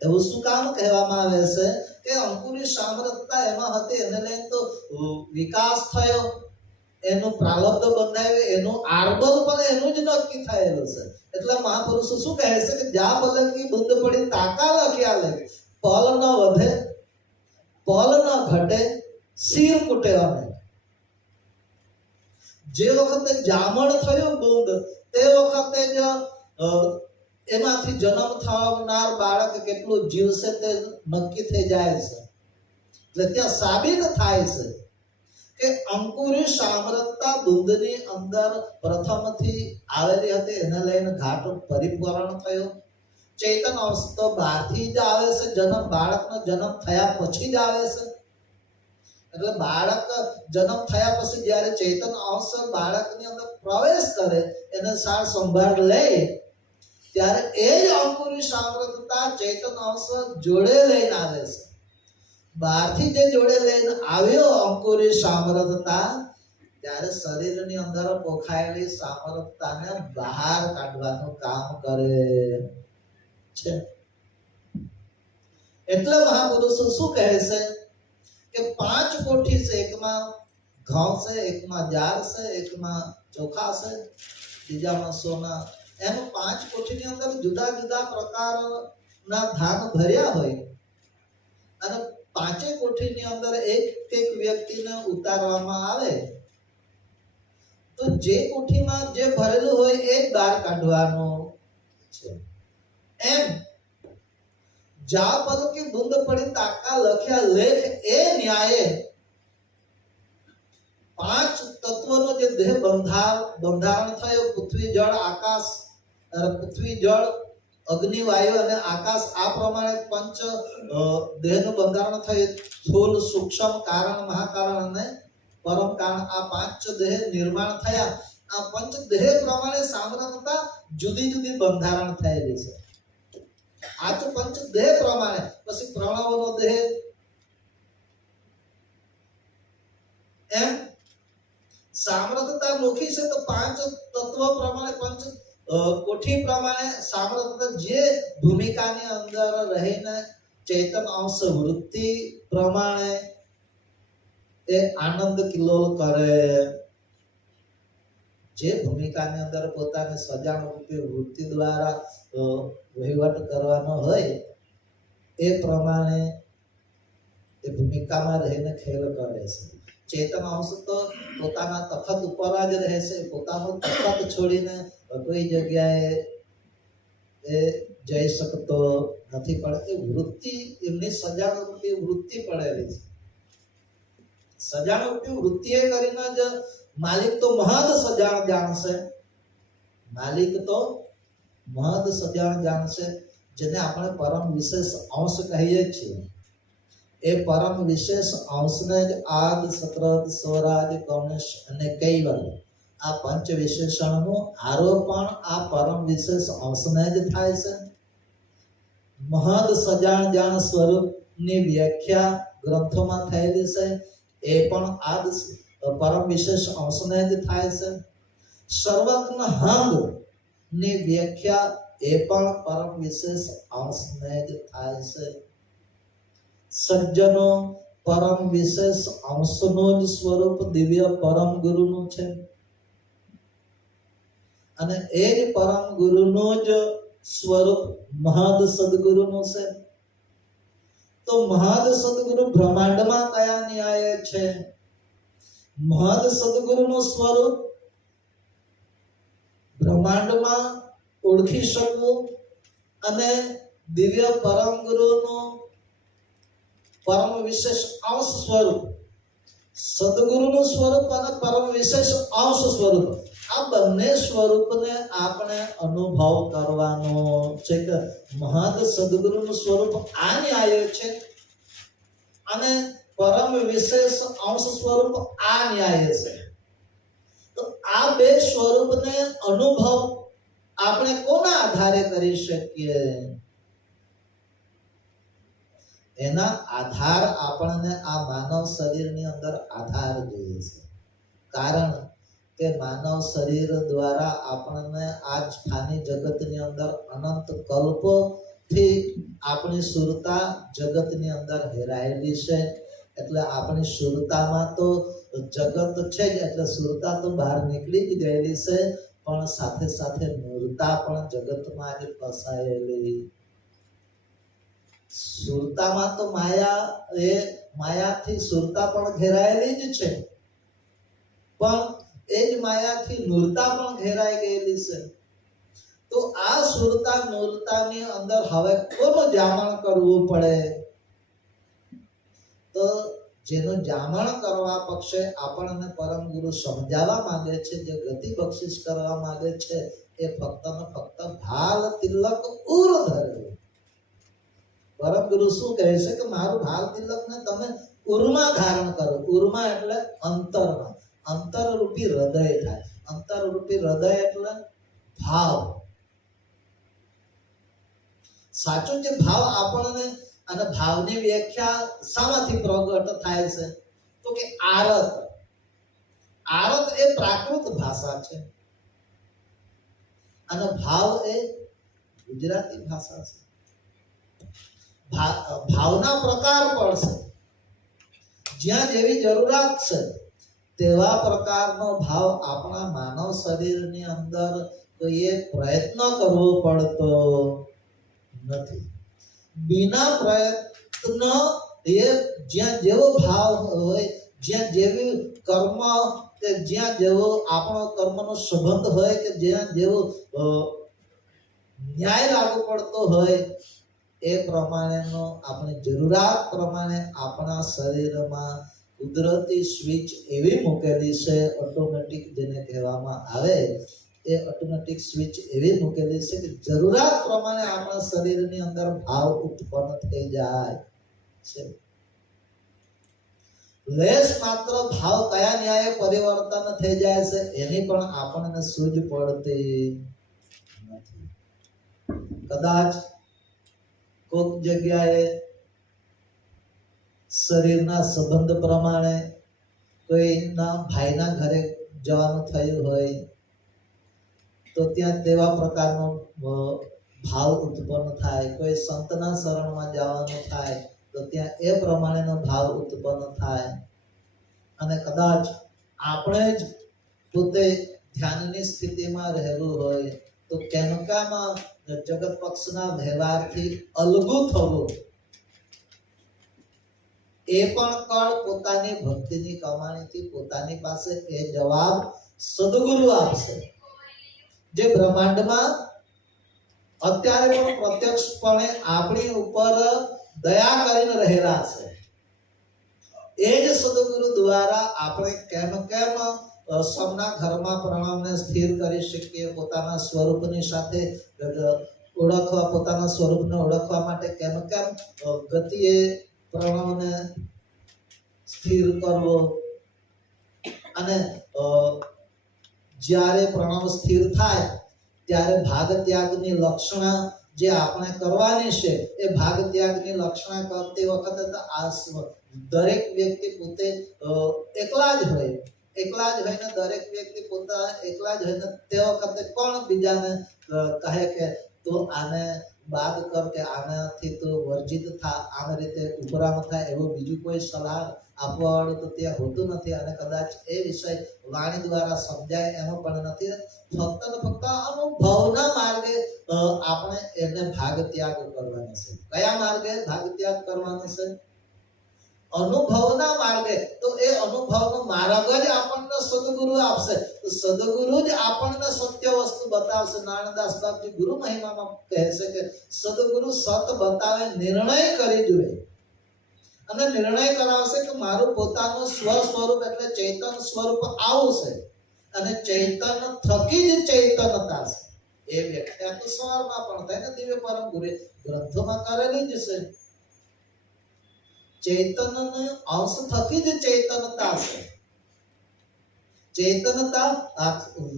એવું શું કામ કહેવામાં આવે છે કે અંકુરી સામર્થ્યતા એમાં હતી, એને લઈને તો વિકાસ થયો, એનું પ્રારબ્ધ બંધાયું, એનું આરબલ પણ એનું જ નક્કી થયેલું છે. એટલે મહાપુરુષો શું કહે છે કે જા પલકી બુંદ પડી તાકા લખ્યા લે, પલ ન વધે પલ ન ઘટે શિર કુટે અને. જે વખતે જામણ થયું બુંદ તે વખતે જ એમાંથી જન્મ થનાર બાળક કેટલું જીવશે તે નક્કી થઈ જાય છે. એટલે ત્યાં સાબિત થાય છે કે અંકુરી સામર્થ્યતા દૂધની અંદર પ્રથમથી આવેલી હતી, એને લઈને ઘાટ પરિપૂર્ણ થયો. ચેતન અંશ તો બહારથી જ આવે છે, જન્મ બાળકનો જન્મ થયા પછી જ આવે છે. એટલે બાળક જન્મ થયા પછી જ્યારે ચેતન અંશ બાળકની અંદર પ્રવેશ કરે, એને સાર સંભાળ લે, ત્યારે એ જ અંકુરી સામર્થ્યતા ચેતન અંશ જોડે લઈને આવે છે. બહારથી જે જોડે લઈને આવ્યો અંકુરી સામર્થ્યતા, ત્યારે શરીરની અંદર પોખાયેલી સામર્થ્યતાને બહાર કાઢવાનું કામ કરે છે. એટલે મહાપુરુષો શું કહે છે કે 5 કોઠી છે, એકમાં ઘઉં છે, એકમાં જાર છે, એકમાં ચોખા છે, બીજામાં સોના. એમ 5 કોઠીની અંદર જુદા જુદા પ્રકારના ધાન ભર્યા હોય અને 5 કોઠીની અંદર એક એક વ્યક્તિને ઉતારવામાં આવે તો જે કોઠીમાં જે ભરેલું હોય એ જ બહાર કાઢવાનું છે. એમ જા પલકે બુંદ પડી તાકા લખ્યા લેખ એ ન્યાયે પાંચ તત્વનો જે દેહ બંધારણ થયો, પૃથ્વી જળ આકાશ, પૃથ્વી જળ અગ્નિ વાયુ અને આકાશ, આ પ્રમાણે પંચ દેહનું બંધારણ થયું. સ્થૂલ સૂક્ષ્મ કારણ મહાકારણ અને પરમ કારણ, આ પાંચ દેહ નિર્માણ થયા. આ પંચ દેહ પ્રમાણે સામ્રાજ્યતા જુદી જુદી બંધારણ થયેલી છે. આ તો પંચ દેહ પ્રમાણે. પછી પ્રણવનો દેહ, એમ સામ્રાજ્યતા નોખી છે તો પાંચ તત્વ પ્રમાણે, પંચ કોઠી પ્રમાણે સામ્રાજ્યતા જે ભૂમિકાની અંદર રહીને ચેતન અંશ વૃત્તિ પ્રમાણે એ આનંદ કિલ્લોલ કરે. જે ભૂમિકાની અંદર પોતાની સજાણ રૂપી વૃત્તિ દ્વારા વહીવટ કરવાનો હોય એ પ્રમાણે એ ભૂમિકામાં રહીને ખેલ કરે છે. ચેતન અંશ તો પોતાના તખત ઉપર જ રહેશે, પોતાનું તખત છોડીને કોઈ જગ્યાએ એ જઈ શકતો નથી. પણ એ વૃત્તિ એમની સજાણ રૂપી વૃત્તિ પડેલી છે. સજાણ રૂપી વૃત્તિએ કરીને જ માલિક તો મહદ સજાણ જાણશે. માલિક તો મહદ સજાણ જાણશે, જેને આપણે પરમ વિશેષ અંશ કહીએ છીએ. એ પરમ વિશેષ અંશને જ આદ, સત્રદ, સ્વરાજ, કૌણેશ અને કૈવલ, આ પંચ વિશેષણનું આરોપણ આ પરમ વિશેષ અંશને જ થાય છે. મહદ સજાણ જાણ સ્વરૂપની વ્યાખ્યા ગ્રંથોમાં થયેલી છે, એ પણ આદ પરમ વિશેષ અંશને જ થાય છે. સર્વજ્ઞ હંગ ની વ્યાખ્યા એ પણ પરમ વિશેષ અંશને જ થાય છે. સજ્જનો પરમ વિશેષ અંશનું જ સ્વરૂપ દિવ્ય પરમ ગુરુનું છે અને એ જ પરમ ગુરુનું જ સ્વરૂપ મહદ સદગુરુનું છે. તો મહદ સદગુરુ બ્રહ્માંડમાં કયા ન્યાય છે? મહદ સદગુરુનું સ્વરૂપ બ્રહ્માંડમાં ઓળખી શકવું અને દિવ્ય પરમ ગુરુનું પરમ વિશેષ અંશ સ્વરૂપ, સદગુરુનું સ્વરૂપ અને પરમ વિશેષ અંશ સ્વરૂપ, આ બંને સ્વરૂપને આપણે અનુભવ કરવાનો છે કે મહદ સદગુરુનું સ્વરૂપ આ ન્યાય છે અને પરમ વિશેષ અંશ સ્વરૂપ આ ન્યાય છે. તો આ બે સ્વરૂપને અનુભવ આપણે કોના આધારે કરી શકીએ? એના આધાર આપણને આ માનવ શરીરની અંદર આધાર જોઈએ છે. કારણ કે માનવ શરીર દ્વારા આપણને આ સ્થાની જગતની અંદર અનંત કલ્પોથી આપણી સુરતા જગતની અંદર હેરાયેલી છે. એટલે આપણી સુરતામાં તો જગત છે જ, એટલે સુરતા તો બહાર નીકળી જ ગયેલી છે, પણ સાથે સાથે મૂર્તા પણ જગતમાં જ ફસાયેલી. સુરતામાં તો માયા, એ માયાથી સુરતા પણ ઘેરાયેલી જ છે, પણ એ જ માયાથી નૂરતા પણ ઘેરાઈ ગયેલી છે. તો આ સુરતા નૂરતાની અંદર હવે કોનું જામણ કરવું પડે? તો જેનું જામણ કરવા પક્ષે આપણને પરમ ગુરુ સમજાવવા માંગે છે, જે ગતિ બક્ષિસ કરવા માંગે છે, એ ફક્ત ને ફક્ત ભાલ તિલક ઉર ધરે. પરમ ગુરુ શું કહે છે કે મારું ભાલ તિલક ને તમે ઉરમાં ધારણ કરો. ઉરમાં એટલે અંતરમાં, અંતર રૂપી હૃદય થાય. અંતર રૂપી હૃદય એટલે ભાવ. સાચો જે ભાવ આપણને, અને ભાવની વ્યાખ્યા શામાંથી પ્રગટ થાય છે? તો કે આરત. આરત એ પ્રાકૃત ભાષા છે અને ભાવ એ ગુજરાતી ભાષા છે. ભાવના પ્રકાર પડશે, જ્યાં જેવી જરૂરિયાત છે તેવા પ્રકારનો ભાવ આપણા માનવ શરીરની અંદર કોઈએ પ્રયત્ન કરવો પડતો નથી. બિના પ્રયત્ન એ જ્યાં જેવો ભાવ હોય, જ્યાં જેવી કર્મ કે જ્યાં જેવો આપણો કર્મનો સંબંધ હોય કે જ્યાં જેવો ન્યાય લાગુ પડતો હોય એ પ્રમાણેનો આપણી જરૂરિયાત પ્રમાણે આપણા શરીરમાં કુદરતી સ્વિચ એવી મૂકેલી છે, ઓટોમેટિક જેને કહેવામાં આવે, એ ઓટોમેટિક સ્વિચ એવી મૂકેલી છે કે જરૂરિયાત પ્રમાણે આપણા શરીરની અંદર ભાવ ઉત્પન્ન થઈ જાય છે. લેશ માત્ર ભાવ કયા ન્યાયે પરિવર્તન થઈ જાય છે એની પણ આપણને સૂઝ પડતી નથી. કદાચ કોઈક જગ્યાએ શરીરના સંબંધ પ્રમાણે કોઈના ભાઈના ઘરે જવાનું થયું હોય તો ત્યાં તેવા પ્રકારનો ભાવ ઉત્પન્ન થાય. કોઈ સંતના શરણમાં જવાનું થાય તો ત્યાં એ પ્રમાણેનો ભાવ ઉત્પન્ન થાય. અને કદાચ આપણે જ પોતે ધ્યાનની સ્થિતિમાં રહેવું હોય તો કેનકામાં જગત પક્ષના વ્યવહારથી અલગું થવું એ પણ કળ પોતાની ભક્તિની કમાણીથી પોતાની પાસે એ જવાબ સદગુરુ આપશે, જે બ્રહ્માંડમાં અત્યારે પણ પ્રત્યક્ષપણે આપણી ઉપર દયા કરીને રહેલા છે. એ જ સદગુરુ દ્વારા આપણે કેમ સૌના ઘરમાં પ્રણવને સ્થિર કરી શકીએ, પોતાના સ્વરૂપની સાથે ઓળખવા, પોતાના સ્વરૂપને ઓળખવા માટે કેમ ગતિએ પ્રણવને સ્થિર કરવો. અને જ્યારે પ્રણવ સ્થિર થાય ત્યારે ભાગ ત્યાગની લક્ષણા જે આપણે કરવાની છે એ ભાગ ત્યાગની લક્ષણા કરતી વખતે દરેક વ્યક્તિ પોતે એકલા જ હોય, દરેક વ્યક્તિ પોતા એકલા જ હોય. તે વખતે કોણ બીજાને કહે કે તું આને બાદ કર કે આનાથી તું વર્જિત થા, આમ રીતે ઉપરામ થાય, એવું બીજું કોઈ સલાહ આપવા વાળું તો ત્યાં હોતું નથી. અને કદાચ એ વિષય વાણી દ્વારા સમજાય એનો પણ નથી. ફક્ત ને ફક્ત અનુભવના માર્ગે આપણે એને ભાગ ત્યાગ કરવાનો છે. કયા માર્ગે ભાગ ત્યાગ કરવાનો છે? અનુભવના માર્ગે. તો એ અનુભવનો માર્ગ જ આપણને સદગુરુ આપશે. તો સદગુરુ જ આપણને સત્ય વસ્તુ બતાવશે. નારાયણદાસ બાપજી ગુરુ મહિમામાં કહે છે કે સદગુરુ સત બતાવે, નિર્ણય કરી જોઈએ અને નિર્ણય કરાવશે કે મારું પોતાનું સ્વ સ્વરૂપ એટલે ચૈતન્ય સ્વરૂપ આવું છે અને ચૈતન્ય થકી જ ચૈતન્યતા છે. એ વ્યાખ્યા તો સવારમાં પણ થાય ને દિવ્ય પરમ ગુરુ ગ્રંથોમાં કરેલી જ છે. ચૈતન્યને અંશ થકી જ ચૈતન્યતા છે. ચૈતન્યતા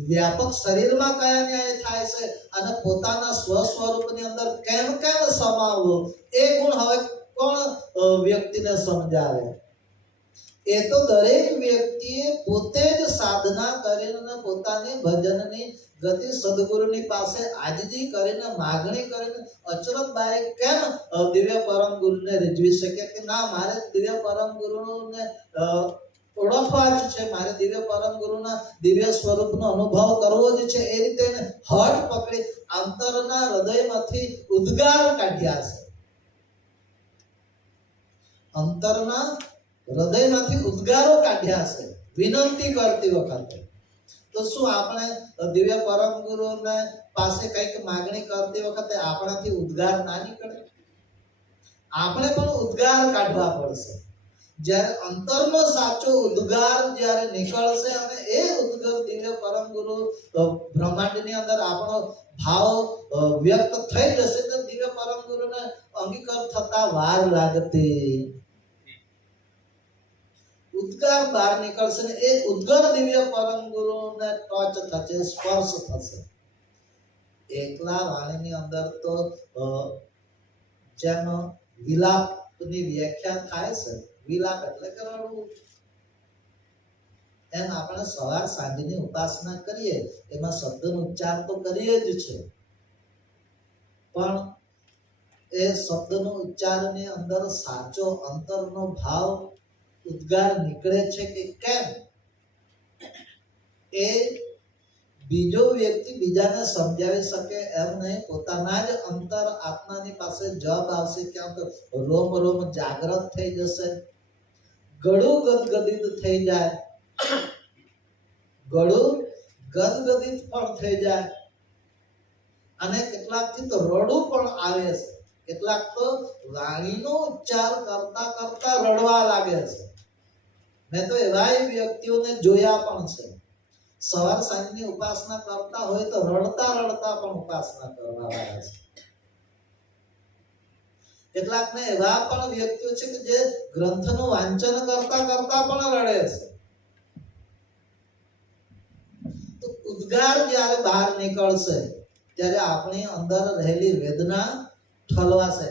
વ્યાપક શરીરમાં કયા ન્યાય થાય છે અને પોતાના સ્વ સ્વરૂપની અંદર કેમ સમાવવું એ ગુણ હવે કોણ વ્યક્તિને સમજાવે? એ તો દરેક વ્યક્તિએ પોતે જ સાધના કરીને પોતાની ભજનની ગતિ સદગુરુની પાસે આજીજી કરીને માગણી કરીને અચરતબાઈ કેમ દિવ્ય પરમ ગુરુને રીઝવી શકે કે ના, મારે દિવ્ય પરમ ગુરુને ઓળખવા જ છે, મારે દિવ્ય પરમ ગુરુના દિવ્ય સ્વરૂપનો અનુભવ કરવો જ છે. એ રીતે હઠ પકડી અંતરના હૃદયમાંથી ઉદ્ગાર કાઢ્યા છે. અંતરના હૃદયમાંથી ઉદ્ગારો કાઢ્યા છે વિનંતી કરતી વખતે. તો શું આપણે દિવ્ય પરમ ગુરુને પાસે કંઈક માગણી કરતી વખતે આપણાથી ઉદ્ગાર ના નીકળે? આપણે પણ ઉદ્ગાર કાઢવા પડશે. જ્યારે અંતરનો સાચો ઉદ્ગાર જ્યારે નીકળશે અને એ ઉદ્ગાર દિવ્ય પરમ ગુરુ બ્રહ્માંડની અંદર આપણો ભાવ વ્યક્ત થઈ જશે તો દિવ્ય પરમ ગુરુને અંગીકાર થતા વાર લાગતી. ઉદ્ગાર બહાર નીકળશે ને એ ઉદ્ગાર દિવ્ય પરમ ગુરુને ટચ થશે, સ્પર્શ થશે. એકલા વાણીની અંદર તો જેમ વિલાપની વ્યાખ્યા થાય છે, વિલાપ એટલે કે રડવું. એમ આપણે સવાર સાંજની ઉપાસના કરીએ એમાં શબ્દનો ઉચ્ચાર તો કરીએ જ છે, પણ એ શબ્દનો ઉચ્ચારની અંદર સાચો અંતરનો ભાવ ઉદ્ગાર નીકળે છે કે કેમ એ બીજો વ્યક્તિ બીજાને સમજાવી શકે એમ નહીં. પોતાના જ અંતર આત્માની પાસે જવાબ આવશે. ત્યાં તો રોમ રોમ જાગૃત થઈ જશે, ગળું ગદગદિત થઈ જાય ગળું ગદગદિત પણ થઈ જાય અને કેટલાકથી તો રડવું પણ આવે છે, કેટલાક તો વાણીનો ઉચ્ચાર કરતા કરતા રડવા લાગે છે. મેં તો એવા વ્યક્તિઓને જોયા પણ છે, સવાર સાંજની ઉપાસના કરતા હોય તો રડતા રડતા પણ ઉપાસના કરવા લાગે છે. કેટલાકને એવા પણ વ્યક્તિઓ છે કે જે ગ્રંથનું વાંચન કરતા કરતા પણ રડે છે. તો ઉદ્ગાર જ્યારે બહાર નીકળશે ત્યારે આપણી અંદર રહેલી વેદના ઠલવાશે.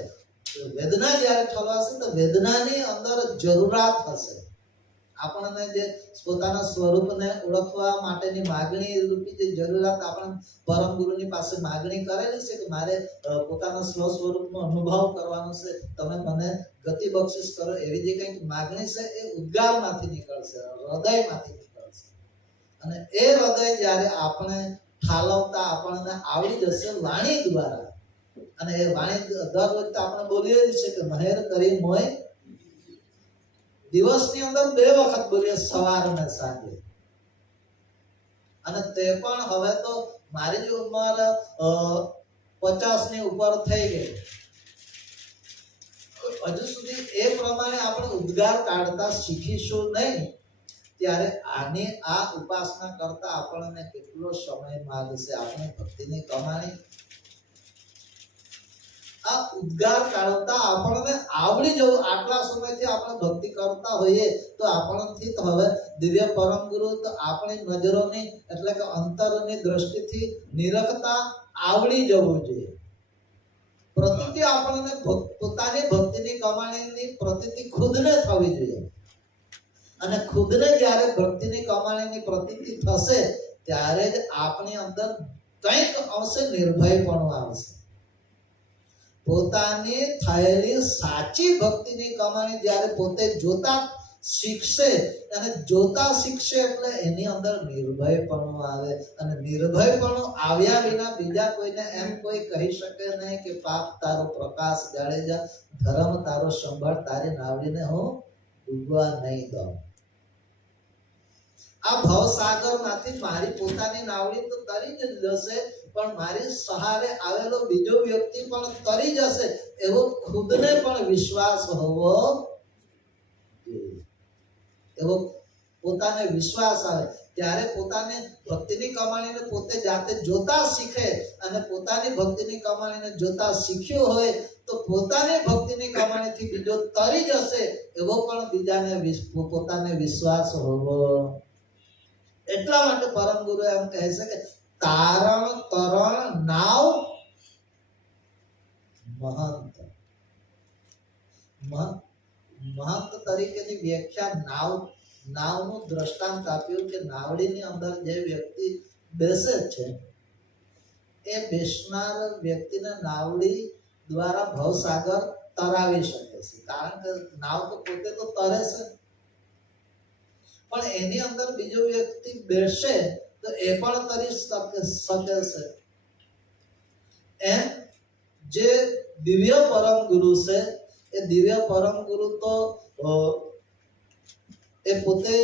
વેદના જ્યારે ઠલવાશે તો વેદનાની અંદર જરૂરિયાત હશે. આપણને જે પોતાના સ્વરૂપને ઓળખવા માટેની માગણી રૂપી જે જરૂરિયાત આપણે પરમ ગુરુની પાસે માગણી કરેલી છે કે મારે પોતાના સ્વ સ્વરૂપનો અનુભવ કરવાનો છે, તમે મને ગતિ બક્ષિસ કરો, એવી જે કંઈક માગણી છે એ ઉદ્ગારમાંથી નીકળશે, હૃદયમાંથી નીકળશે. અને એ હૃદય જ્યારે આપણે ઠાલવતા આપણને આવડી જશે વાણી દ્વારા, અને એ વાણી દર વખતે આપણે બોલીએ જ છે કે મહેર કરી મોય દિવસની અંદર 2 વખત બોલીએ, સવાર અને સાંજે. અને તે પણ હવે તો મારી જ ઉંમર 50 ની ઉપર થઈ ગઈ, હજુ સુધી એ પ્રમાણે આપણે ઉદ્ગાર કાઢતા શીખીશું નહીં ત્યારે આ ઉપાસના કરતા આપણને કેટલો સમય માંગશે. આપણે ભક્તિની કમાણી આ ઉદ્ગાર કાઢતા આપણને આવડી જવું. આટલા સમયથી આપણે ભક્તિ કરતા હોઈએ તો આપણથી તો હવે દિવ્ય પરમ ગુરુ તો આપણી નજરોની એટલે કે અંતરની દ્રષ્ટિથી નિરખતા આવડી જવું જોઈએ. પ્રતીતિ આપણને પોતાની ભક્તિની કમાણીની પ્રતીતિ ખુદને થવી જોઈએ. અને ખુદને જ્યારે ભક્તિની કમાણીની પ્રતીતિ થશે ત્યારે જ આપણી અંદર કંઈક અંશે નિર્ભયપણું આવશે. પોતાની થયેલી સાચી ભક્તિની કમાણી જ્યારે પોતે જોતા શીખશે, અને જોતા શીખશે એટલે એની અંદર નિર્ભયપણું આવે. અને નિર્ભયપણું આવ્યા વિના બીજા કોઈને એમ કોઈ કહી શકે નહીં કે પાપ તારો પ્રકાશ જાડેજા, ધર્મ તારો સંભાળ, તારી નાવડીને હું ડૂબવા નહીં દઉં. આ ભવસાગર માંથી મારી પોતાની નાવડી તો તરી જ જશે, પણ મારી સહારે આવેલો બીજો વ્યક્તિ પણ તરી જશે એવો ખુદને પણ વિશ્વાસ હોવો જોઈએ. એવો પોતાને વિશ્વાસ આવે ત્યારે પોતાને ભક્તિની કમાણીને પોતે જાતે જોતા શીખે. અને પોતાની ભક્તિની કમાણીને જોતા શીખ્યો હોય તો પોતાની ભક્તિની કમાણીથી બીજો તરી જશે એવો પણ બીજાને પોતાને વિશ્વાસ હોવો. એટલા માટે પરમ ગુરુ એમ કહે છે કે તારણ તરણ નાવ મહંત. મહંત તરીકેની વ્યાખ્યા નાવનું દ્રષ્ટાંત આપ્યું કે નાવડીની અંદર જે વ્યક્તિ બેસે છે એ બેસનાર વ્યક્તિને નાવડી દ્વારા ભવસાગર તરાવી શકે છે. કારણ કે નાવ તો પોતે તો તરે છે, પણ એની અંદર બીજો વ્યક્તિ બેસે તો એ પણ તરી શકે છે. એમ જે દિવ્ય પરમ ગુરુ છે એ દિવ્ય પરમ ગુરુ તો એ પોતે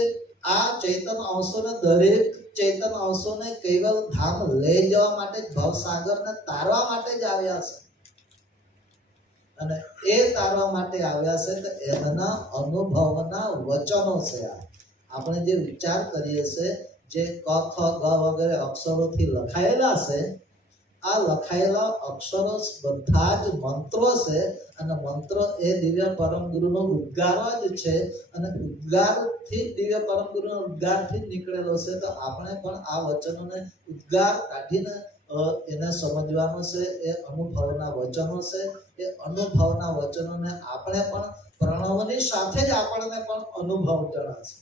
આ ચૈતન્ય અંશોને, દરેક ચૈતન્ય અંશોને કૈવલ ધામ લઈ જવા માટે જ ભવસાગરને તારવા માટે જ આવ્યા છે. અને એ તારવા માટે આવ્યા છે તો એમના અનુભવના વચનો છે. આપણે જે વિચાર કરીએ છીએ જે ક ખ ગ વગેરે અક્ષરોથી લખાયેલા છે, આ લખાયેલા અક્ષરો બધા જ મંત્રો છે. અને મંત્રો એ દિવ્ય પરમ ગુરુનો ઉદ્ગાર જ છે. અને ઉદ્ગારથી દિવ્ય પરમ ગુરુનો ઉદ્ગારથી જ નીકળેલો છે. તો આપણે પણ આ વચનોને ઉદ્ગાર કાઢીને એને સમજવાનું છે. એ અનુભવના વચનો છે. એ અનુભવના વચનોને આપણે પણ પ્રણવની સાથે જ આપણને પણ અનુભવ જણાશે.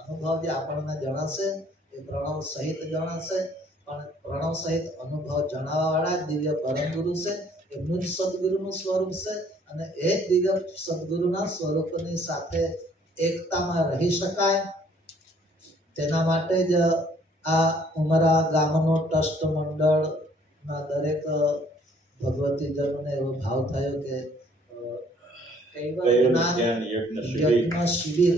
અનુભવ જે આપણને જણાશે એ પ્રણવ સહિત જણાશે. પણ પ્રણવ સહિત અનુભવ જણાવવા વાળા દિવ્ય પરમ ગુરુ છે. એમનું જ સદગુરુનું સ્વરૂપ છે. અને એ જ દિવ્ય સદગુરુના સ્વરૂપની સાથે એકતામાં રહી શકાય તેના માટે જ આ ઉમરા ગામનો ટ્રસ્ટ મંડળના દરેક ભગવતીજનોને એવો ભાવ થયો કે કૈવલ્ય જ્ઞાન યજ્ઞ શિબિર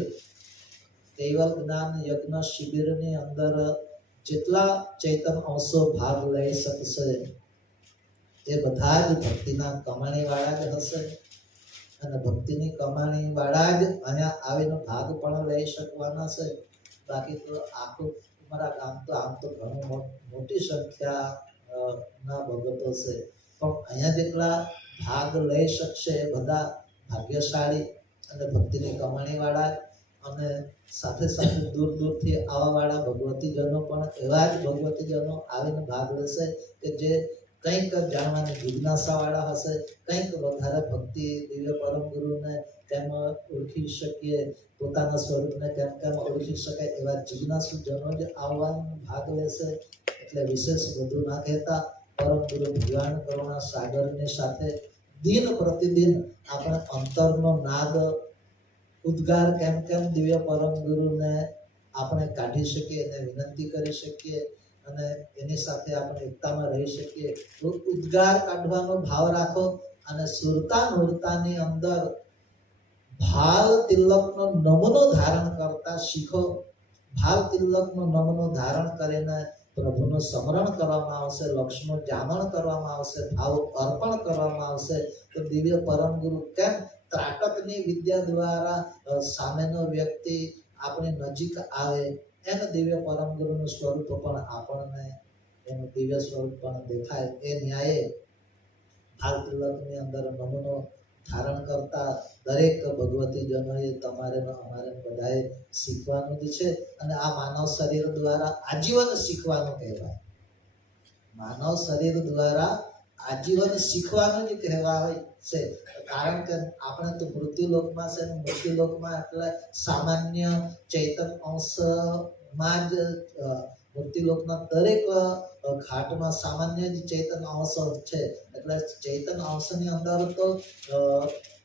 કૈવલ જ્ઞાન યજ્ઞ શિબિરની અંદર જેટલા ચૈતન અંશો ભાગ લઈ શકશે એ બધા જ ભક્તિના કમાણી વાળા જ હશે અને ભક્તિની કમાણી વાળા જ અહીંયા આવીને ભાગ પણ લઈ શકવાના છે. બાકી તો આખું અમારા ગામ તો આમ તો ઘણું મોટી સંખ્યા ના ભગતો છે, પણ અહીંયા જેટલા ભાગ લઈ શકશે એ બધા ભાગ્યશાળી અને ભક્તિની કમાણી વાળા અને સાથે સાથે દૂર દૂરથી આવવા વાળા ભગવતીજનો પણ એવા જ ભગવતીજનો આવીને ભાગ લેશે કે જે કંઈક જાણવાની જિજ્ઞાસા વાળા હશે, કંઈક વધારે ભક્તિ દિવ્ય પરમ ગુરુને કેમ ઓળખી શકીએ, પોતાના સ્વરૂપને કેમ કેમ ઓળખી શકાય એવા જિજ્ઞાસુ જનો જ આવવાનો ભાગ લેશે. એટલે વિશેષ બધું ના કહેતા પરમ ગુરુ ભગવાન કરુણા સાગરની સાથે દિન પ્રતિદિન આપણે અંતરનો નાદ ઉદ્ગાર કેમ કેમ દિવ્ય પરમ ગુરુને આપણે કાઢી શકીએ, એને વિનંતી કરી શકીએ અને એની સાથે આપણે એકતામાં રહી શકીએ. તો ઉદ્ગાર કાઢવાનો ભાવ રાખો અને સુરતા નૂરતાની અંદર ભાલ તિલકનો નમૂનો ધારણ કરતા શીખો. ભાલ તિલકનો નમૂનો ધારણ કરીને પ્રભુનું સ્મરણ કરવામાં આવશે, લક્ષ્મણ જામણ કરવામાં આવશે, ભાવ અર્પણ કરવામાં આવશે. તો દિવ્ય પરમ ગુરુ કેમ ત્રાટકની વિદ્યા દ્વારા સામેનો વ્યક્તિ આપણી નજીક આવે એમ દિવ્ય પરમ ગુરુનું સ્વરૂપ પણ આપણને એનું દિવ્ય સ્વરૂપ પણ દેખાય. એ ન્યાયે ભાલ તિલકની અંદર નમૂનો ધારણ કરતા દરેક ભગવતીજનોએ તમારે અમારે બધાએ શીખવાનું જ છે અને આ માનવ શરીર દ્વારા આજીવન શીખવાનું કહેવાય. માનવ શરીર દ્વારા આજીવન શીખવાનું જ કહેવાય છે. કારણ કે આપણે તો મૃત્યુલોકમાં છે, મૃત્યુલોકમાં એટલે સામાન્ય ચૈતન અંશમાં જ મૃત્યુલોકના દરેક ઘાટમાં સામાન્ય જ ચૈતન અંશ છે. એટલે ચૈતન અંશની અંદર તો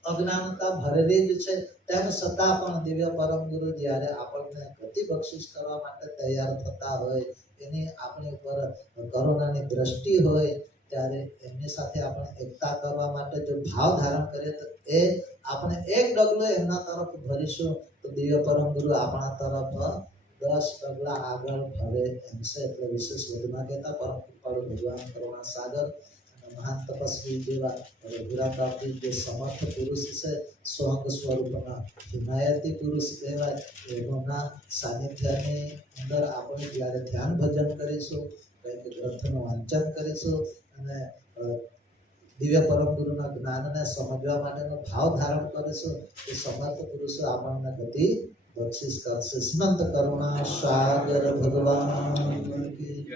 અજ્ઞાનતા ભરેલી જ છે. તેમ છતાં પણ દિવ્ય પરમ ગુરુ જ્યારે આપણને ગતિ બક્ષિસ કરવા માટે તૈયાર થતા હોય, એની આપણી ઉપર કરુણાની દ્રષ્ટિ હોય, ત્યારે એમની સાથે આપણે એકતા કરવા માટે જો ભાવ ધારણ કરીએ તો એ આપણે એક ડગલો એમના તરફ ભરીશું તો દિવ્ય પરમ ગુરુ આપણા તરફ 10 ડગલા આગળ ભરે એમ છે. એટલે વિશેષ વધુ ના કહેતા પરમ કૃપાળુ ભગવાન કરુણા સાગર અને મહાન તપસ્વી જેવા રઘુરાતાપી જે સમર્થ પુરુષ છે, સ્વંગ સ્વરૂપના હિમાયતી પુરુષ કહેવાય, એમના સાનિધ્યની અંદર આપણે જ્યારે ધ્યાન ભજન કરીશું, કંઈક ગ્રંથનું વાંચન કરીશું અને દિવ્ય પરમ ગુરુના જ્ઞાનને સમજવા માટેનો ભાવ ધારણ કરીશું, એ સમર્થ પુરુષો આપણને ગતિ બક્ષિસ કરશે. સ્નંદ કરુણા સાગર ભગવાન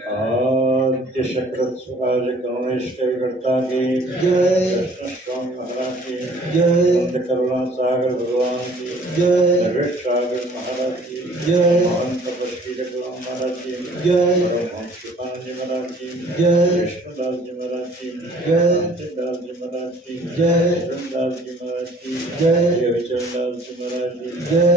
आद्य शक्रत सुराज करुणेश्वर करता की जय, कृष्ण स्वामी महाराज की जय, संत करुणा सागर भगवान की जय, नगेश सागर महाराज की जय, महान तपस्वी जगदम्बा महाराज की जय, परमहंस कृपानंद महाराज की जय, विष्णुदास जी महाराज की जय, दास जी महाराज की जय, दास जी महाराज की जय, विचरदास जी महाराज की जय,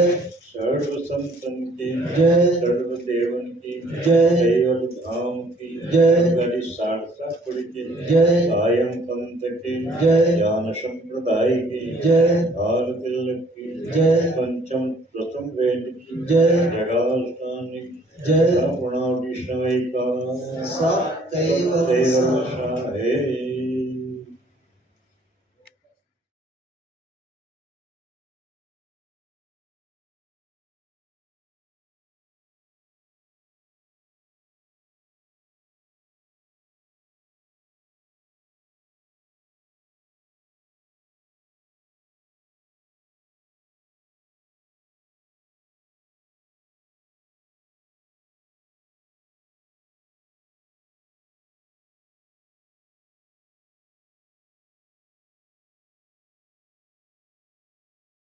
सर्व संतन की जय, सर्व देवन की जय, केवल धाम की जय, गली सारसा पुरी की जय, कायम पंथ की जय, ज्ञान संप्रदाय की जय, भार तिलक की जय, पंचम प्रथम वेद की जय, जगास्थानिक जय, प्रणव विष्णु का सब कैवल देवशाहे